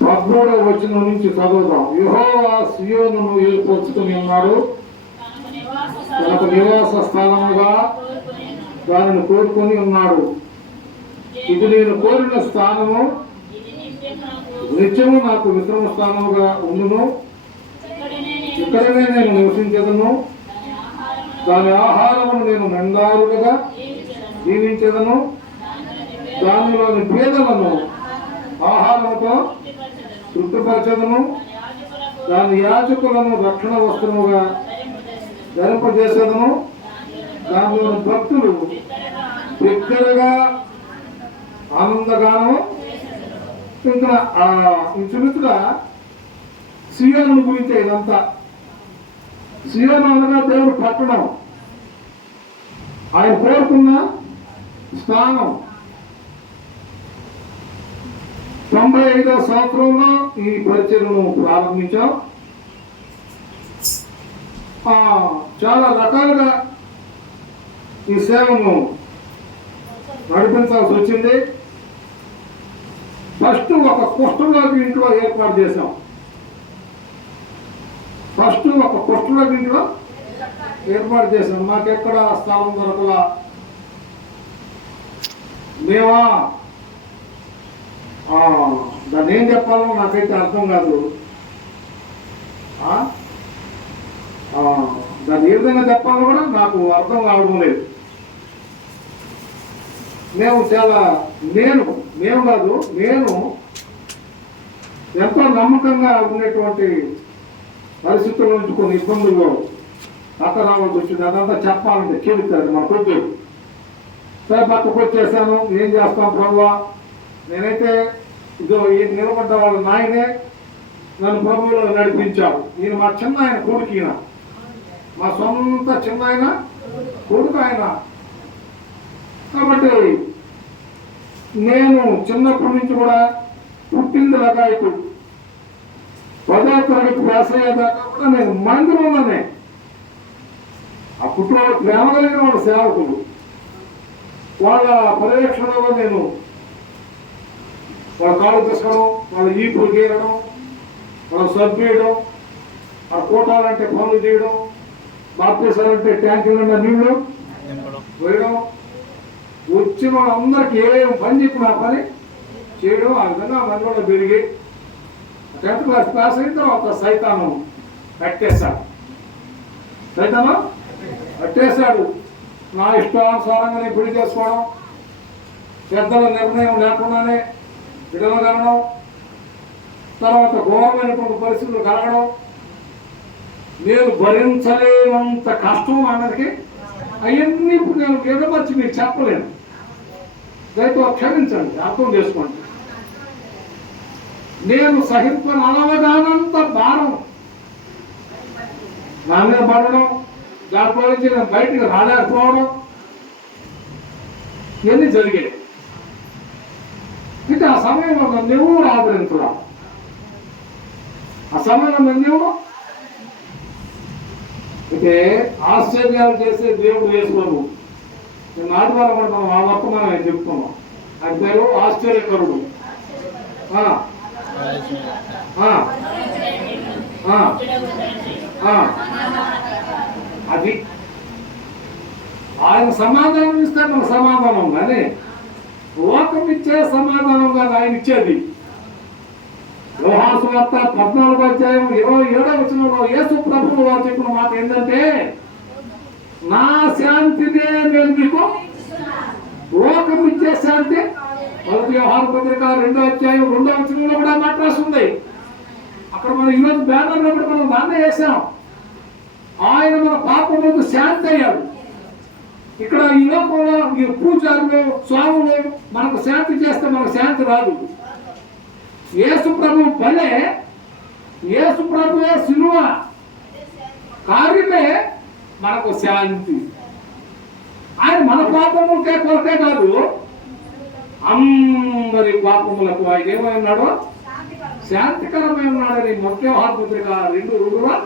13వ వచనం నుంచి చదువుదాం. యెహోవా సియోనును ఏర్పరచుకుని ఉన్నాడు, తనకు నివాస స్థానముగా దానిని కోరుకొని ఉన్నాడు. ఇది నేను కోరిన స్థానము, నిత్యము నాకు విశ్రమ స్థానముగా ఉండును. ఇక్కడనే నేను నివసించదను, దాని ఆహారమును నేను మెండారులుగా జీవించదను. దానిలోని పేదలను ఆహారముతో తృప్తిపరచదను. దాని యాజకులను రక్షణ వస్త్రముగా ధరింపజేసేదను. దానిలోని భక్తులు బిగ్గరగా ఆనందగానము. ఇంకా ఇంచుమించుగా సియోను గురించి ఇదంతా. సియోను అనగా దేవుడు పట్టణం, ఆయన కోరుకున్న స్థానం. 95వ సంవత్సరంలో ఈ పరిచయను ప్రారంభించాం. చాలా రకాలుగా ఈ సేవను నడిపించాల్సి వచ్చింది. ఫస్ట్ ఒక కుష్ఠరోగి ఇంట్లో ఏర్పాటు చేశాం. మాకెక్కడ స్థలం దొరకలా. మేమా దాన్ని ఏం చెప్పాలో నాకైతే అర్థం కాదు. దాన్ని ఏ విధంగా చెప్పాలో కూడా నాకు అర్థం కావడం లేదు. మేము ఎంతో నమ్మకంగా ఉండేటువంటి పరిస్థితుల నుంచి కొన్ని ఇబ్బందుల్లో అక్కడ రావాల్సి వచ్చింది. అదంతా చెప్పాలంటే చెబుతారు మా కొద్దిగా. సరే పక్కకు వచ్చేసాను. ఏం చేస్తాం ప్రభువా? నేనైతే ఇదో నిలబడ్డ వాళ్ళ నాయనే నన్ను ప్రభువులో నడిపించాడు. ఈయన మా చిన్న ఆయన కొడుకు, ఈయన మా సొంత చిన్న ఆయన కొడుకు ఆయన. కాబట్టి నేను చిన్నప్పటి నుంచి కూడా పుట్టింది లగాయకు 10వ తరగతి పాస్ అయ్యేదాకా కూడా నేను మందిరంలోనే. ఆ పుట్టిన ప్రేమ కలిగిన వాళ్ళ సేవకులు, వాళ్ళ పర్యవేక్షణలో నేను వాళ్ళ కాళ్ళు తీసుకోవడం, వాళ్ళ ఈపులు గీయడం, వాళ్ళ సర్పేయడం, ఆ కోటాలంటే పనులు చేయడం, బాప్తీసాలంటే ట్యాంకులు నీళ్లు వేయడం, వచ్చిన వాళ్ళందరికీ ఏం పని చెప్పిన ఆ పని చేయడం. ఆ విధంగా మనలో పెరిగి 10th క్లాస్ పాస్ అయిన తర్వాత సైతానం కట్టేశాడు. సైతానం కట్టేశాడు. నా ఇష్టానుసారంగా నేను పెళ్లి చేసుకోవడం, పెద్దల నిర్ణయం లేకుండానే బిడ్డలు కలగడం, తర్వాత ఘోరమైనటువంటి పరిస్థితులు కలగడం, నేను భరించలేనంత కష్టం అన్నదికి అవన్నీ ఇప్పుడు నేను ఎగమర్చి మీకు చెప్పలేను. దయతో క్షమించండి, అర్థం చేసుకోండి. నేను సహించనవగానంత భారం నా మీద పడడం, దాంట్లో నుంచి నేను బయటికి రాలేకపోవడం ఇవన్నీ జరిగాయి. అయితే ఆ సమయంలో నన్ను ఎవరు ఆదరించడం, ఆ సమయంలో నన్ను ఎవరు అయితే ఆశ్చర్యాలు చేసే దేవుడు యేసుబాబు. నేను ఆదివారం కూడా మనం ఆ వర్తమానం చెప్తున్నాం. ఆయన పేరు ఆశ్చర్యకరుడు. అది ఆయన సమాధానం ఇస్తే మన సమాధానం, కానీ లోకం ఇచ్చే సమాధానం కాదు ఆయన ఇచ్చేది. యోహాను సువార్త 14వ అధ్యాయం 27వ వచనంలో యేసు ప్రభువు వారు చెప్పిన మాట ఏంటంటే, నా శాంతినే నేను మీకు, లోకం ఇచ్చే శాంతి. 1 యోహాను పత్రిక 2వ అధ్యాయం 2వ వచనంలో కూడా మాట రాస్తుంది. అక్కడ మనం ఈరోజు బ్యానర్లో కూడా మనం దాన్నే వేసాం. ఆయన మన పాపములకు శాంతి అయ్యాడు. ఇక్కడ ఈ లోకంలో ఈ పూజారులు, స్వాములు మనకు శాంతి చేస్తే మనకు శాంతి రాదు. యేసు ప్రభు భలే, యేసు ప్రభువే సిలువ కార్యమే మనకు శాంతి. ఆయన మన పాపములకే కొరకే కాదు, అందరి పాపములకు ఆయన ఏమై ఉన్నాడో శాంతికరమై ఉన్నాడని 1 యోహాను పత్రిక 2:2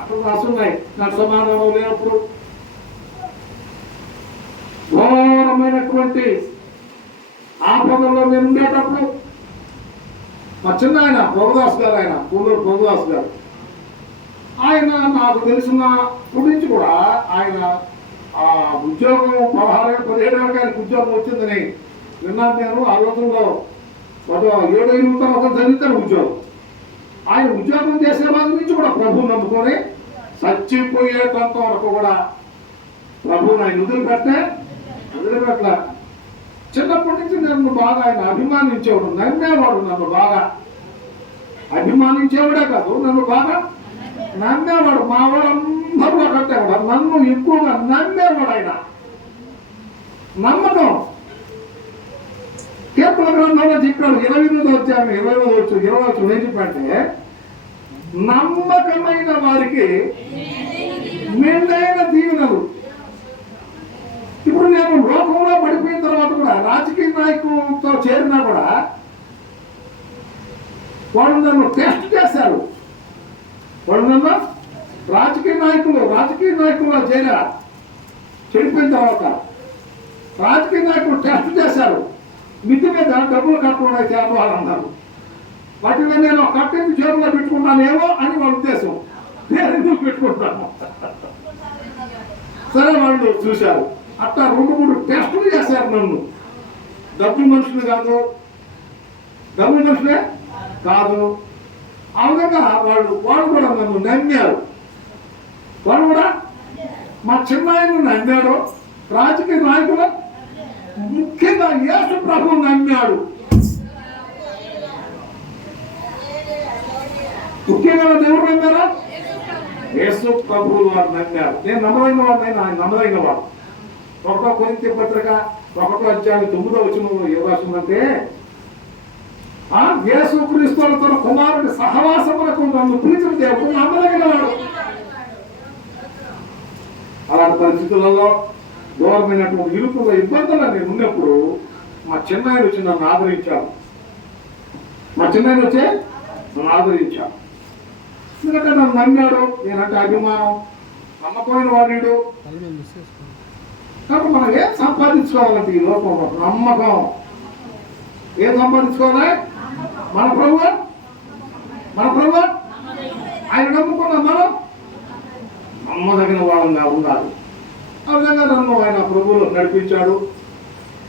అక్కడ రాసున్నాయి. నాకు సమాధానం లేనప్పుడు, ఘోరమైనటువంటి ఆపదల్లో నేను ఉండేటప్పుడు మా చిన్న ఆయన ప్రభుదాస్ గారు, ఆయన పూలూరు ప్రభుదాస్ గారు, ఆయన నాకు తెలిసినప్పటి నుంచి కూడా ఆయన ఆ ఉద్యోగం 16-17 ఆయనకు ఉద్యోగం వచ్చిందని విన్నాను నేను. ఆ రోజుల్లో 7-8 తర్వాత జరిగితే ఉద్యోగం. ఆయన ఉద్యోగం చేసే రోజు నుంచి కూడా ప్రభువు నమ్ముకొని చచ్చిపోయేటంత వరకు కూడా ప్రభువుని ఆయన వదిలిపెట్టలే. చిన్నప్పటి నుంచి నన్ను బాగా ఆయన అభిమానించేవాడు, నమ్మేవాడు. నన్ను బాగా అభిమానించేవాడే కాదు, నన్ను బాగా నమ్మేవాడు. మా వాళ్ళందరూ కట్టేవాడు, నన్ను ఎక్కువగా నమ్మేవాడు. ఆయన నమ్మకం కీర్తన గ్రంథంలో చెప్పాడు 28వ అధ్యాయం 20వ వచనం ఏం చెప్పంటే, నమ్మకమైన వారికి మెండైన దీవెనలు. ఇప్పుడు నేను లోకంలో పడిపోయిన తర్వాత కూడా రాజకీయ నాయకులతో చేరినా కూడా వాళ్ళు నన్ను టెస్ట్ చేశారు. వాళ్ళు నన్ను రాజకీయ నాయకుల్లో చేరా చెడిపోయిన తర్వాత రాజకీయ నాయకులు టెస్ట్ చేశారు. మిద్ది మీద డబ్బులు కట్టకుండా చేయాలి వాళ్ళు అన్నారు. వాటిలో నేను కట్టింది చేతుల్లో పెట్టుకుంటానేమో అని వాళ్ళ ఉద్దేశం. నేను ఎందుకు పెట్టుకుంటాను? సరే వాళ్ళు చూశారు. అట్లా 2-3 టెస్టులు చేశారు నన్ను. డబ్బు మనుషులు కాదు. ఆ విధంగా వాళ్ళు కూడా నన్ను నమ్మారు. వాళ్ళు కూడా మా చిన్న ఆయన నమ్మాడు. రాజకీయ నాయకులు ముఖ్యంగా యేసు ప్రభువు నమ్మాడు. ముఖ్యంగా ఎవరు నమ్మారా? యేసు ప్రభువు వారు నమ్మారు. నేను నమ్మదగిన వాడు, ఆయన నమ్మదగిన వాడు. 1 కొరింథీ పత్రిక 1వ అధ్యాయం 9వ వచనంలో ఏం రాసిందంటే, యేసుక్రీస్తుతో తన కుమారుడి సహవాసములకు నన్ను పిలిచిన దేవుడు నమ్మదగినవాడు. అలాంటి పరిస్థితులలో ఘోరమైనటువంటి ఇరుకుల ఇబ్బందులు నేను ఉన్నప్పుడు మా చిన్నాయన వచ్చి నన్ను ఆదరించాడు. ఎందుకంటే నన్ను నమ్మాడు, నేనంటే అభిమానం, నమ్మకమైన వాడు. కాబట్టి మనం ఏం సంపాదించుకోవాలంటే ఈ లోకంలో నమ్మకం. ఏం సంపాదించుకోవాలి? మన ప్రభు ఆయన నమ్ముకున్నాం, మనం నమ్మదగిన వాళ్ళంగా ఉండాలి. ఆ విధంగా నన్ను ఆయన ప్రభువులు నడిపించాడు.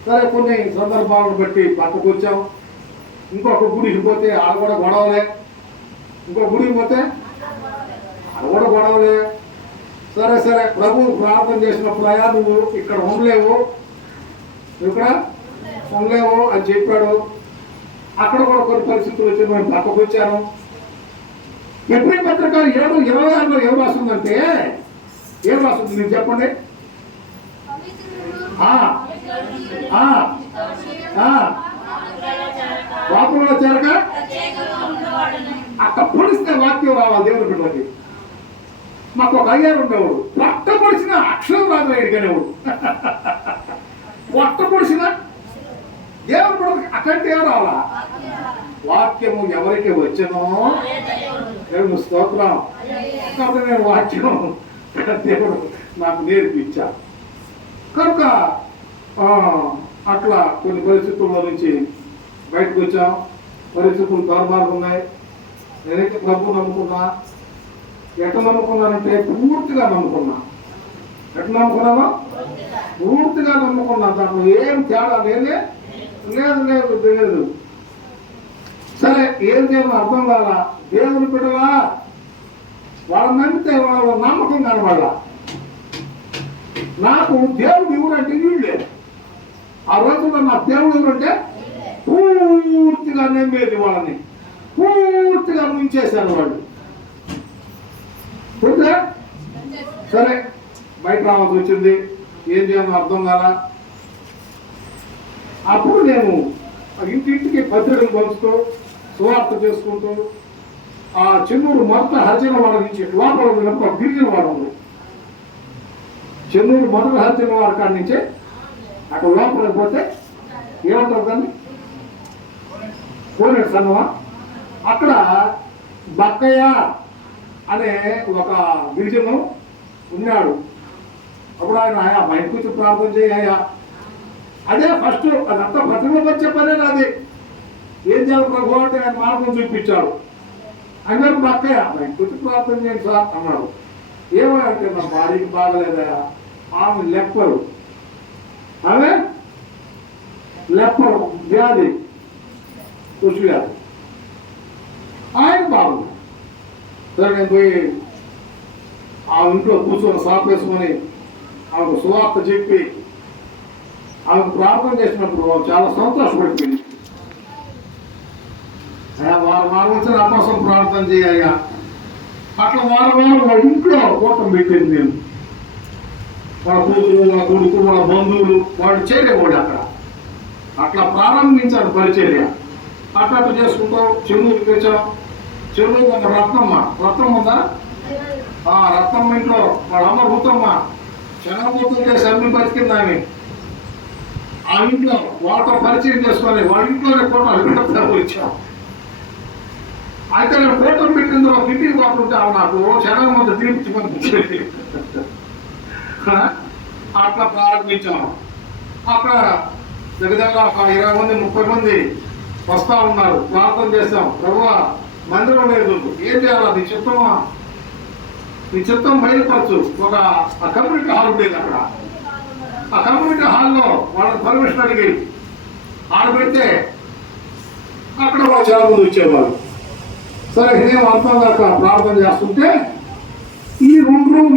సరే, కొన్ని సందర్భాలను బట్టి పక్కకు వచ్చాం. ఇంకొక గుడికి పోతే ఆడ కూడా గొడవలే, ఇంకో గుడికి పోతే ఆడ కూడా గొడవలే. సరే ప్రభు ప్రార్థన చేసినప్పుడు అయ్యా నువ్వు ఇక్కడ ఉండలేవు అని చెప్పాడు. అక్కడ కూడా కొన్ని పరిస్థితులు వచ్చి మేము పక్కకు వచ్చాను. ఎప్పుడు పత్రిక 7:26లో ఏం రాస్తుందంటే, ఏం రాస్తుంది మీరు చెప్పండి? వాపులో చేరక అక్కడ పొడిస్తే వాక్యం రావాలి దేవుని బిడ్డలకి. మాకు ఒక అయ్యారు ఉండేవాడు, పొట్ట పొడిచిన అక్షరం రాదు ఎడిగనేవాడు. పొట్ట పొడిచిన దేవుని బిడ్డలకి అక్కడికే రావాలా వాక్యము ఎవరికి వచ్చనో దేవుని స్తోత్రం. కాబట్టి నేను వాక్యం దేవుడు నాకు నేర్పించా. కనుక అట్లా కొన్ని పరిస్థితుల్లో నుంచి బయటకు వచ్చాం. పరిస్థితులు దుర్మార్గం ఉన్నాయి. నేనైతే ప్రభు నమ్ముకున్నా. ఎట్లా నమ్ముకున్నానంటే పూర్తిగా నమ్ముకున్నా. ఎట్లా నమ్ముకున్నాను? పూర్తిగా నమ్ముకున్నా. దాంట్లో ఏం తేడా లేదు. సరే, ఏం చేయాలో అర్థం కాదా? దేవుని బిడ్డలా వాళ్ళని నమ్మితే వాళ్ళ నమ్మకం కనబడాల. నాకు దేవుడు ఎవరంటే వీళ్ళే. ఆ రోజుల్లో నాకు దేవుడు ఎవరంటే పూర్తిగా నమ్మేది. వాళ్ళని పూర్తిగా ముంచేశారు వాళ్ళు. సరే, బయట రావాల్సి వచ్చింది. ఏం చేయాలో అర్థం కాదా? అప్పుడు నేను ఇంటింటికి పత్రికలు పంచుతూ సువార్త చేసుకుంటూ ఆ చెన్నూరు మొదట హరిజనవాడ నుంచి లోపల ఉన్నప్పుడు గిరిజన వాడ ఉంది. చెన్నూరు మొదట హరిజనవాడ కాడి నుంచే అక్కడ లోపలికి పోతే ఏమంటారు దాన్ని, కోనేరు సన్నవా, అక్కడ బక్కయ్య అనే ఒక గిరిజను ఉన్నాడు. అప్పుడు ఆయన బయటకు వచ్చి ప్రార్థన చేయ. అదే ఫస్ట్ అదంతా పత్రికలో వచ్చే పనే నాది. ఏం చేయాలి ప్రభు అంటే ఆయన మార్గం చూపించాడు. ఆయన బక్కయ్య బయటకు వచ్చి ప్రార్థన చేయండి సార్ అన్నాడు. ఏమంటే నా భార్యకి బాగలేదా, ఆమె లెప్పరు, వ్యాధి, కృషి వ్యాధి, ఆయన బాగుంది. సరే, నేను పోయి ఆ ఇంట్లో కూర్చొని సాపేసుకొని ఆమెకు సువార్త చెప్పి ఆమెకు ప్రార్థన చేసినప్పుడు చాలా సంతోషపడిపోయింది. వారం వచ్చిన నా కోసం ప్రార్థన చేయ్యా. అట్లా వారం వాళ్ళ ఇంట్లో కూటం పెట్టింది. నేను వాళ్ళ కూతురు, వాళ్ళ కొడుకు, వాళ్ళ బంధువులు వాళ్ళు చేరేవాడు అక్కడ. అట్లా ప్రారంభించారు పరిచర్య. అట్లా చేసుకుంటూ చెన్నూరుకి వచ్చాం. చెన్నూరు ఒక రత్నం ఉందా? రత్నమ్మ ఇంట్లో వాళ్ళ అమ్మ రూతమ్మ శనగపూతం చేసి అమ్మి బతికింది ఆమె. ఆ ఇంట్లో వాళ్ళతో పరిచయం చేసుకొని వాళ్ళ ఇంట్లోనే ఫోటోలు వచ్చాం. అయితే నేను ఫోటో పెట్టిన ఒక ఇంటికి పోతుంటే నాకు శనగ మంది తీర్చి పంపించేది. అట్లా ప్రారంభించాం. అక్కడ దగ్గర ఒక 20 మంది 30 మంది వస్తా ఉన్నారు. ప్రార్థన చేస్తాం. ప్రభువా, మందిరం లేదు, ఏం చేయాలా, నీ చిత్తం బయలుపరచు. ఒక కమ్యూనిటీ హాల్ ఉండేది అక్కడ. ఆ కమ్యూనిటీ హాల్లో వాళ్ళని పర్మిషన్ అడిగి ఆడబెడితే అక్కడ వాళ్ళు చాలా మంది వచ్చేవారు. సరే, నేను అర్థం కాక ప్రార్థన చేస్తుంటే ఈ 2 రూమ్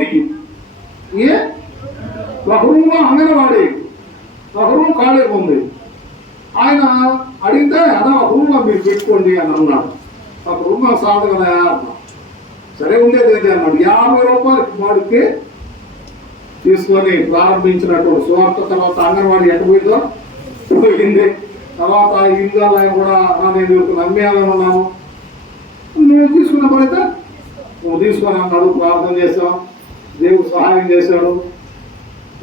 ఒక రూమ్లో అంగన్వాడీ, ఒక రూమ్ ఖాళీగా ఉంది. ఆయన అడిగితే అదా ఒక రూమ్లో మీరు పెట్టుకోండి అని అన్నాడు. ఒక రూమ్ సాధ కదా అన్నా. సరే, ఉండేది ఏంటి అన్నాడు. 50 రూపాయలకి వాడికి తీసుకొని ప్రారంభించినట్టు సువార్త. తర్వాత అంగన్వాడీ ఎట్ట పోయింది. తర్వాత ఇల్లు ఆయన కూడా నేను నమ్మేయాలని ఉన్నాను. నువ్వు తీసుకున్న పడైతే నువ్వు తీసుకొని అన్నాడు. ప్రార్థన చేసాం, దేవుడు సహాయం చేశాడు.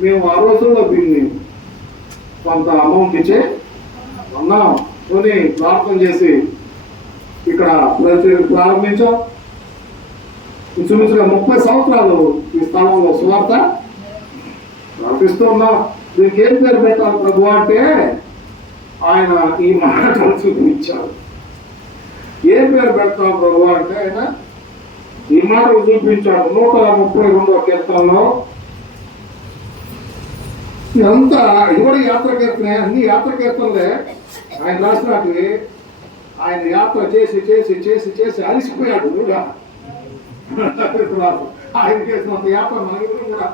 మేము ఆ రోజుల్లో దీన్ని కొంత అమౌంట్ ఇచ్చి ఉన్నాం కొని ప్రార్థన చేసి ఇక్కడ ప్రారంభించాం. ఇంచుమించుగా 30 సంవత్సరాలు ఈ స్థలంలో సువార్త ప్రకటిస్తూ ఉన్నాం. దీనికి ఏం పేరు పెట్టాలి ప్రభు అంటే ఆయన ఈ మాటలు చూపించాడు. ఏం పేరు పెడతాం ప్రభు అంటే ఆయన ఈ మాటలు చూపించాడు. 132వ కీర్తనలో ఇదంతా ఇది కూడా యాత్ర కీర్తనే, అన్ని యాత్ర కీర్తనలే. ఆయన రాసినట్టు ఆయన యాత్ర చేసి చేసి చేసి చేసి అలిసిపోయాడు. ఆయన చేసినంత యాత్ర మన కూడా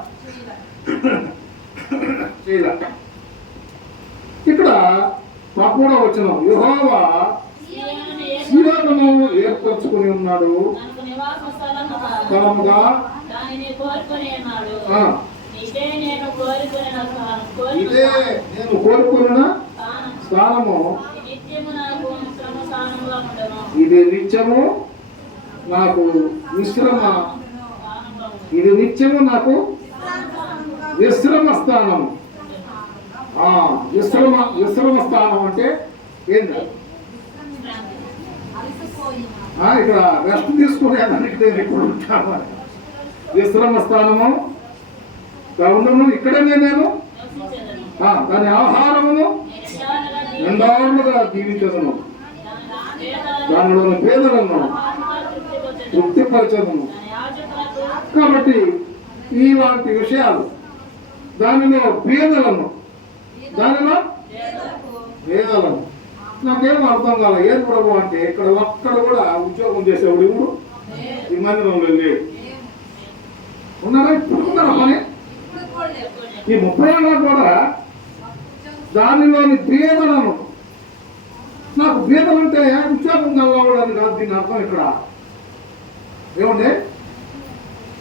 చేయలే. ఇక్కడ మాకు కూడా వచ్చిన యెహోవా సీయోనును ఏర్పరచుకుని ఉన్నాడు, స్థలముగా ఇదే నేను కోరుకున్న స్థానము, ఇది నిత్యము నాకు విశ్రమ, ఇది నిత్యము నాకు విశ్రమ స్థానం. విశ్రమ స్థానం అంటే ఏంటి? ఇక్కడ రెస్ట్ తీసుకునే దానికి నేను ఇప్పుడు ఉంటాను. విశ్రమ స్థానము ఉండను, ఇక్కడనే నేను దాని ఆహారమును రెండారులుగా జీవించదును, దానిలోని పేదలను తృప్తిపరచదును. కాబట్టి ఇలాంటి విషయాలు, దానిలో పేదలను, దానిలో పేదలను నాకేం అర్థం కాలే. ఏం ప్రభు అంటే ఇక్కడ ఒక్కడ కూడా ఉద్యోగం చేసేవాడు ఇప్పుడు ఈ మందిరంలో లేడు. ఉన్నారా? ఇప్పుడు ఉన్నారా? పని ఈ 30 ఏళ్ళ కూడా దానిలోని పేదలను, నాకు పేదలంటే ఉద్యోగం కలవడానికి కాదు దీని అర్థం. ఇక్కడ ఏమండి,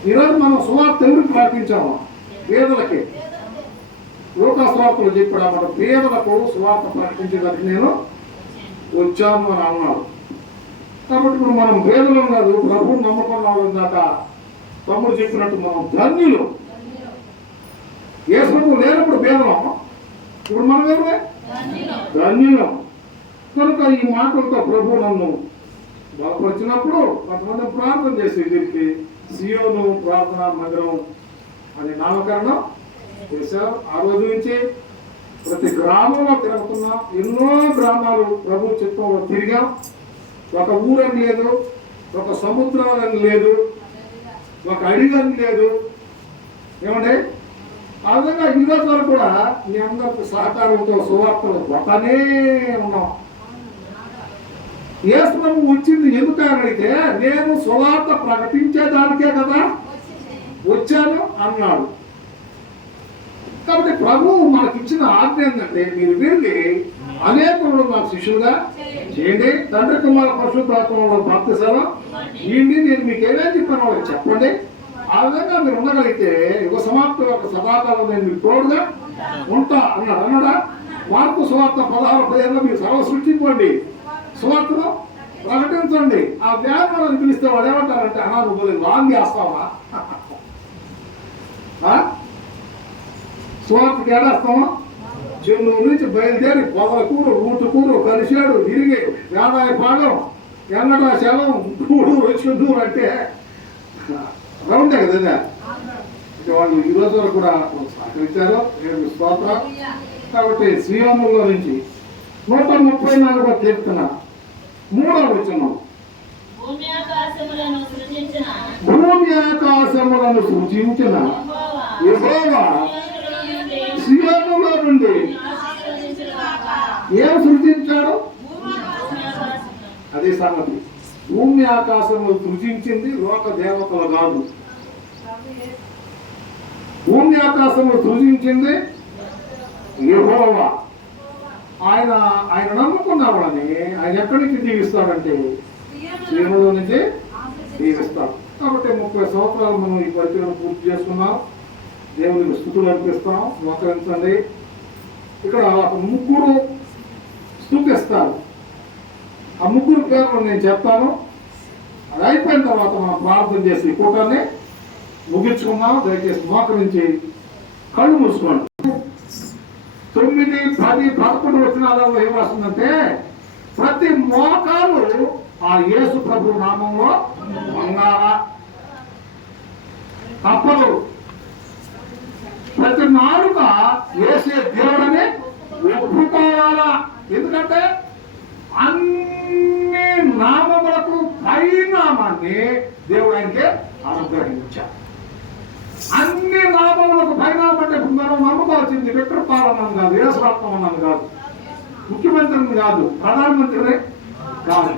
ఈరోజు మనం సువార్త ఎవరికి ప్రకటించాము? పేదలకి. లోకా సువార్తలు చెప్పాడు అన్నమాట. పేదలకు సువార్త ప్రకటించడానికి నేను వచ్చాను అని అన్నాడు. కాబట్టి ఇప్పుడు మనం పేదలం కాదు, ప్రభువు నమ్మకం దాకా తమ్ముడు చెప్పినట్టు మనం ధన్యులు. యేసు లేనప్పుడు పేదలం, ఇప్పుడు మనం ఎవరే? ధన్యులం. కనుక ఈ మాటలతో ప్రభు నన్ను బలపరిచినప్పుడు కొంతమంది ప్రార్థన చేసి దీనికి సియోను ప్రార్థనా మందిరం అని నామకరణం చేశారు. ఆ రోజు నుంచి ప్రతి గ్రామంలో తిరుగుతున్నాం. ఎన్నో గ్రామాలు ప్రభు చిత్తంలో తిరిగాం. ఒక ఊరని లేదు, ఒక సముద్రం అని లేదు, ఒక అడిగి అని లేదు. ఏమంటే ఆ విధంగా ఈరోజు వరకు కూడా మీ అందరికి సహకారంతో సువార్తలు పోతానే ఉన్నాం. యేసు ప్రభు వచ్చింది ఎందుకు అడిగితే నేను సువార్త ప్రకటించేదానికే కదా వచ్చాను అన్నాడు. కాబట్టి ప్రభువు మనకిచ్చిన ఆజ్ఞ ఏంటంటే మీరు వెళ్ళి అనేకులను నాకు శిష్యులుగా చేయండి, తండ్రి కుమార పరిశుద్ధాత్మలో బాప్తిసాలు ఇవ్వండి, నేను మీకు ఏమేం చెప్పాను వాళ్ళకి చెప్పండి. ఆ విధంగా మీరు ఉండగలిగితే యుగ సమాప్తి యొక్క సదాకాలం నేను మీకు తోడుగా ఉంటా అన్నాడా? మార్పు సువార్త 16:15 మీరు సర్వ సృష్టించుకోండి, సువార్తను ప్రకటించండి. ఆ వ్యాపారాన్ని పిలిస్తే వాళ్ళు ఏమంటారంటే నువ్వు లాంగ్ చేస్తావా? సువార్తకి ఏడాస్తామా? చెన్నూరు నుంచి బయలుదేరి పొదలకూరు, రూటుకూరు, కలిశాడు, తిరిగి వేదాయ పాలెం, ఎన్నడా శలం, గూడూరు, చెన్నూరు అంటే రౌండే కదా. వాళ్ళు ఈ రోజు వరకు కూడా సహకరించారు. స్తోత్రం. కాబట్టి శ్రీరాములో నుంచి 134వ కీర్తన 3వ వచనం, భూమి ఆకాశములను సృజించిన యెహోవా సియోనులో నుండి ఏం సృజించాడు? అదే సంగతి. భూమి ఆకాశములు సృజించింది లోక దేవతలు కాదు. భూమి ఆకాశములు సృజించింది యెహోవా. ఆయన నమ్ముకున్నవాడని ఆయన ఎక్కడి నుంచి దీవిస్తాడంటే సియోనులో నుంచి దీవిస్తాడు. కాబట్టి 30 సంవత్సరాలు మనం ఈ పరిచయం పూర్తి చేసుకున్నాం. దేవునికి స్తుతులు అర్పిస్తాం. మోకరించండి. ఇక్కడ 3 స్తుతిస్తారు. ఆ ముగ్గురు పేర్లు నేను చెప్తాను. అది అయిపోయిన తర్వాత మనం ప్రార్థన చేసి ఈ కూటాన్ని ముగించుకుందాం. దయచేసి మోకరించి కళ్ళు మూసుకోండి. 9, 10, 11 వచనాలలో ఏం రాస్తుందంటే ప్రతి మోకాలు ఆ యేసు ప్రభు నామంలో వంగాల, తప్పదు. ప్రతి నాలుక యేసే దేవుడని ఒప్పుకోవాలా. ఎందుకంటే అన్ని నామములకు పై నామాన్ని దేవుడు ఆయనకి అనుగ్రహించారు. అన్ని నామములకు పైనామం అంటే మనం నమ్ముకోవాల్సింది విక్రపాలనం కాదు, యేసురత్నం కాదు, ముఖ్యమంత్రిని కాదు, ప్రధానమంత్రిని కాదు,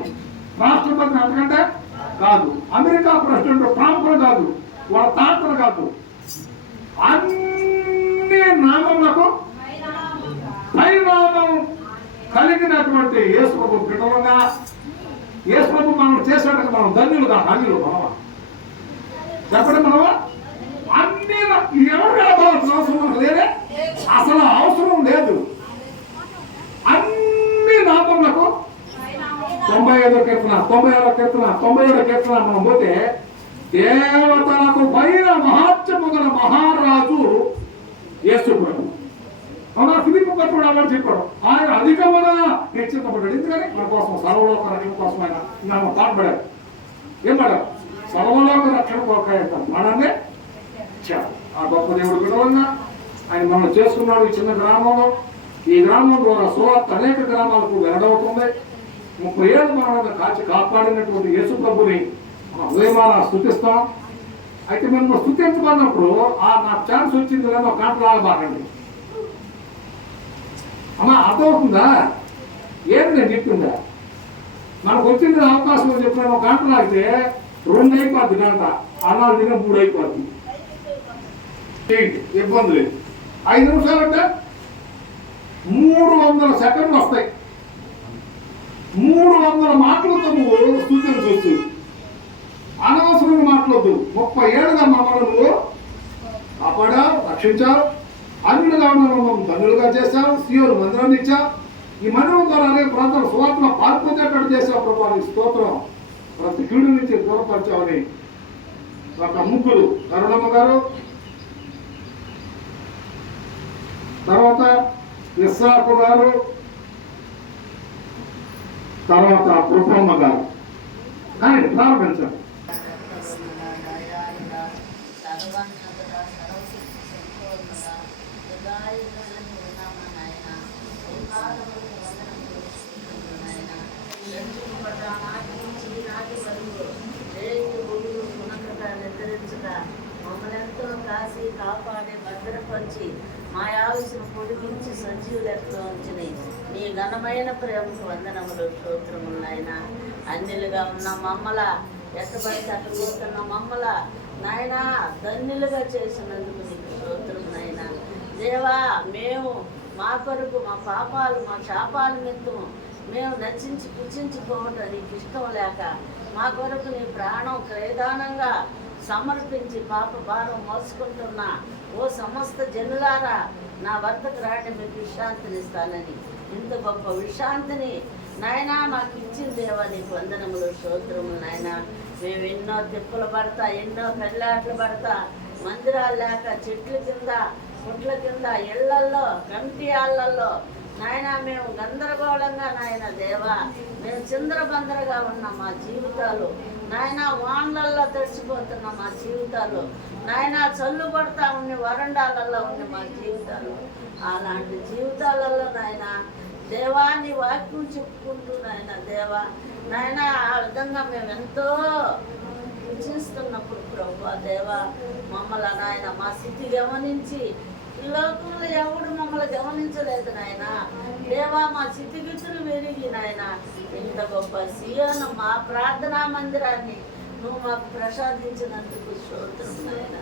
రాష్ట్రపతిని అంతకంటే కాదు, అమెరికా ప్రెసిడెంట్ ట్రంప్ కాదు, వాళ్ళ తాతలు కాదు. అన్ని నామములకు పైనామం కలిగినటువంటి యేసు ప్రభు బిడ్డలుగా యేసు ప్రభు మనం చేసేటప్పుడు మనం ధన్యులుగా ధన్యులు మనమా చెప్పండి. మనమా అన్ని ఎవరు కావాల్సిన అవసరం లేదే, అసలు అవసరం లేదు. అన్ని నామములకు 95వ కీర్తన 96వ కీర్తన 97వ కీర్తన మనం పోతే దేవతలకు పైన మహాత్మ్యము గల మహారాజు యేసు ప్రభు. అవునా? ఫిలిప్పు పట్టుడు అలా చెప్పాడు, ఆయన అధికముగా హెచ్చించబడ్డాడు. ఎందుకని మన కోసం సర్వలోక రక్షణ కోసమైనా ఇంకా పాటపడాడు. ఏం పడారు? సర్వలోక రక్షణ కోసం మనమే ఆ గొప్ప దేవుడు బిడ్డలన్నా ఆయన మనం చేసుకున్నాడు. ఈ చిన్న గ్రామంలో, ఈ గ్రామం ద్వారా సువార్త అనేక గ్రామాలకు వెల్లడవుతుంది. 30 ఏళ్ళు మనం కాచి కాపాడినటువంటి యేసు ప్రభుని మనం ఉదయమాన స్తుతిస్తాం. అయితే మేము స్తుతించబడినప్పుడు నాకు ఛాన్స్ వచ్చింది లేదో కాంటలాగా బాగండి అమ్మా, అర్థమవుతుందా? ఏది నేను చెప్తుందా? మనకు వచ్చింది అవకాశం అని చెప్పిన ఒక గంట లాగితే 2 అయిపోద్ది గంట, అన్నాలు తినే 3 అయిపోద్ది. ఇబ్బంది లేదు. 5 నిమిషాలు అంటే 300 సెకండ్లు వస్తాయి. 300 మాటలతో నువ్వు స్థుతించవచ్చు. అనవసరంగా మాట్లాడద్దు. 30 ఏళ్ళుగా మమ్మల్ని నువ్వు కాపాడావు, రక్షించావు, అన్యులుగా ఉన్న ధనులుగా చేశావు, సీయోను మందిరాన్ని ఇచ్చావు. ఈ మందిరం ద్వారా అనేక ప్రాంతాలు సువార్తను పాల్పొందేటట్టు చేసావు ప్రభు. స్తోత్రం. ప్రతి కీడు నుంచి దూరపరిచావని ఒక ముగ్గురు కరుణమ్మ గారు, తర్వాత ఇస్సాకు గారు, తర్వాత కృపమ్మ గారు కానీ ప్రారంభించండి. మమ్మల్ని కాసి కాపాడే భద్రపరిచి మా ఆయుష్ను పొడిగించి సజీవులెట్లో ఉంచిని నీ ఘనమైన ప్రేమకు వందనములు, స్తోత్రములు నాయన. అన్యులుగా ఉన్న మమ్మల ఎట్టబడితే అక్కడ పోతున్న మమ్మల నాయన ధన్యులుగా చేసినందుకు నీకు స్తోత్రము నాయన. దేవా, మేము మా కొరకు మా పాపాలు మా శాపాల నిమిత్తము మేము నచ్చించి పుచ్చించిపోవటం నీకు ఇష్టం లేక మా కొరకు నీ ప్రాణం క్రయదానంగా సమర్పించి పాప భారం మోసుకుంటున్న ఓ సమస్త జనులారా, నా వద్దకు రాండి, మీకు విశ్రాంతిని ఇస్తానని ఇంత గొప్ప విశ్రాంతిని నాయన మాకు ఇచ్చిన దేవా నీకు వందనములు, స్తోత్రములు నాయన. మేము ఎన్నో తిప్పులు పడతా, ఎన్నో పెళ్ళాట్లు పడతా, మందిరాలు లేక చెట్ల కింద పుట్ల కింద ఇళ్లల్లో కమిటీ హాళ్ళల్లో నాయన మేము గందరగోళంగా నాయన దేవా మేము చిందరబందరగా ఉన్న మా జీవితాలు నాయన, వాన్లల్లో తడిచిపోతున్న మా జీవితాలు నాయన, చల్లు పడతా ఉన్న వరండాలలో ఉన్న మా జీవితాలు. అలాంటి జీవితాలలో నాయన దేవా నీ వాక్యం చెప్పుకుంటూ నాయన దేవా నాయన ఆ విధంగా మేము ఎంతో రుచిస్తున్నప్పుడు ప్రభు దేవా మమ్మల్ని నాయన మా స్థితి గమనించి లోకంలో ఎవడు మమ్మల్ని గమనించలేదు నాయన దేవా. మా స్థితిగతులు పెరిగి నాయన ఇంత గొప్ప సీయోను మా ప్రార్థనా మందిరాన్ని నువ్వు మాకు ప్రసాదించినందుకు స్తోత్రం నాయన.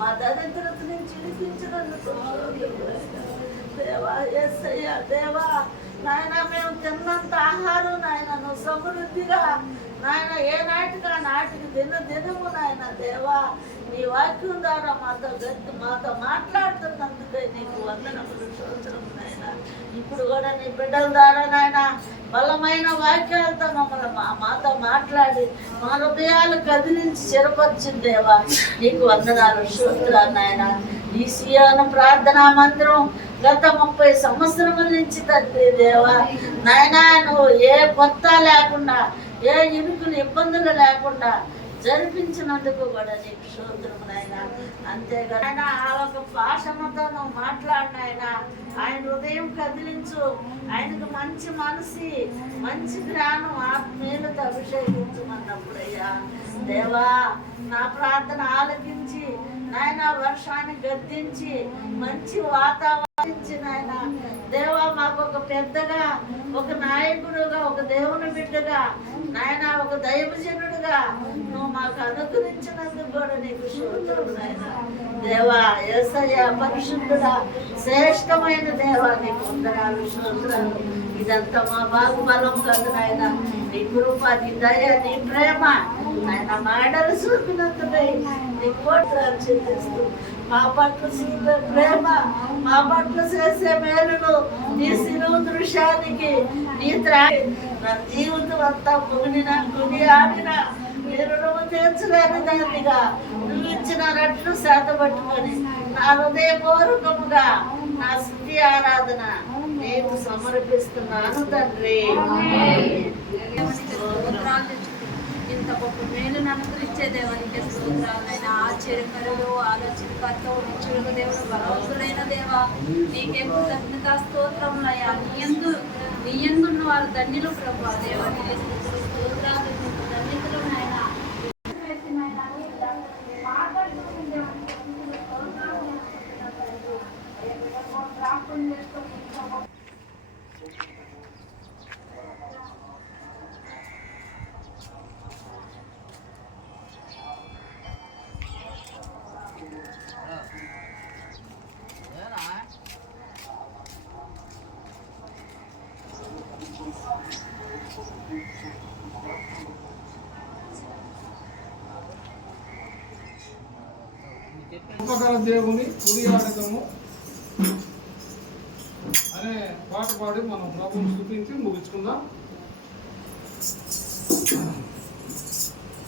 మా దరిద్రత నుంచి విడిపించినందుకు దేవా. యేసయ్య దేవా నాయన మేము తిన్నంత ఆహారం నాయన నువ్వు సమృద్ధిగా నాయన ఏ నాటిగా నాటికి దినము నాయన దేవా నీ వాక్యం ద్వారా మాతో మాట్లాడుతున్నందుకే నీకు వందనములు స్తోత్రము నాయన. ఇప్పుడు కూడా నీ బిడ్డల ద్వారా నాయన బలమైన వాక్యాలతో మమ్మల్ని మాతో మాట్లాడి మా హృదయాలు కదిలించి స్థిరపరిచిన దేవా నీకు వందనాలు స్తోత్రాలు నాయన. ఈ సియోను ప్రార్థనా మందిరం గత 30 సంవత్సరముల నుంచి తండ్రి దేవా నాయనా నువ్వు ఏ కొత్త లేకుండా ఏ ఇరుకులు ఇబ్బందులు లేకుండా జరిపించినందుకు కూడా నీకు స్తోత్రము నాయన. అంతేగాని ఆయన ఆ ఒక భాషణతో నువ్వు మాట్లాడినాయన ఆయన హృదయం కదిలించు, ఆయనకు మంచి మనసి మంచి జ్ఞానం ఆత్మీయులతో అభిషేకించమన్నప్పుడయ్యా దేవా నా ప్రార్థన ఆలకించి నాయన వర్షాన్ని గద్దించి మంచి వాతావరణం నాయన దేవా మాకు ఒక పెద్దగా ఒక నాయకుడుగా ఒక దేవుని బిడ్డగా నాయన ఒక దైవజనుడుగా నువ్వు మాకు అనుగ్రహించినందుకు కూడా నీకు స్తోత్రం నాయన. దేవా యేసయ్య పరిశుద్ధుడా శ్రేష్టమైన దేవా నీకు వందనాలు స్తోత్రాలు. ఇదంతా మా బాగుబలం కాదు నాయన, నీ కృప నీ దయ నీ ప్రేమ నాయన మాటలు చూపినందుకై నీ కోట్లాలు చెల్లిస్తూ మా పట్ల చూపే ప్రేమ మా పట్ల చేసే మేలులు నీ శిలువ దృశ్యానికి నీ నా జీవితం అంతా కొని ఆడినా మీరు రుణము తీర్చలేని దానిగా నువ్వు ఇచ్చిన రట్లు శాతపట్టుకొని నా హృదయపూర్వకముగా నా స్తుతి ఆరాధన నేను సమర్పిస్తున్నాను తండ్రి. ఇంత గొప్ప మేలును అనుగ్రహించే దేవునికి స్తోత్రాలైనా ఆశ్చర్యకరుడు ఆలోచనకర్త నిత్యుడు దేవుడు బలవంతుడైన దేవా నీకే కృతజ్ఞత స్తోత్రములయ్యా. నీ యందున్న వారు ధన్యులు ప్రభా దేవా నీకే స్తోత్రాలు ధన్యతలు నాయన. కృపగల దేవుని కొనియాడదము అనే పాట పాడి మనం ప్రభువుని స్తుతించి ముగించుకుందాం.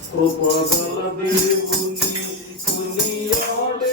కృపగల దేవుని కొనియాడెదము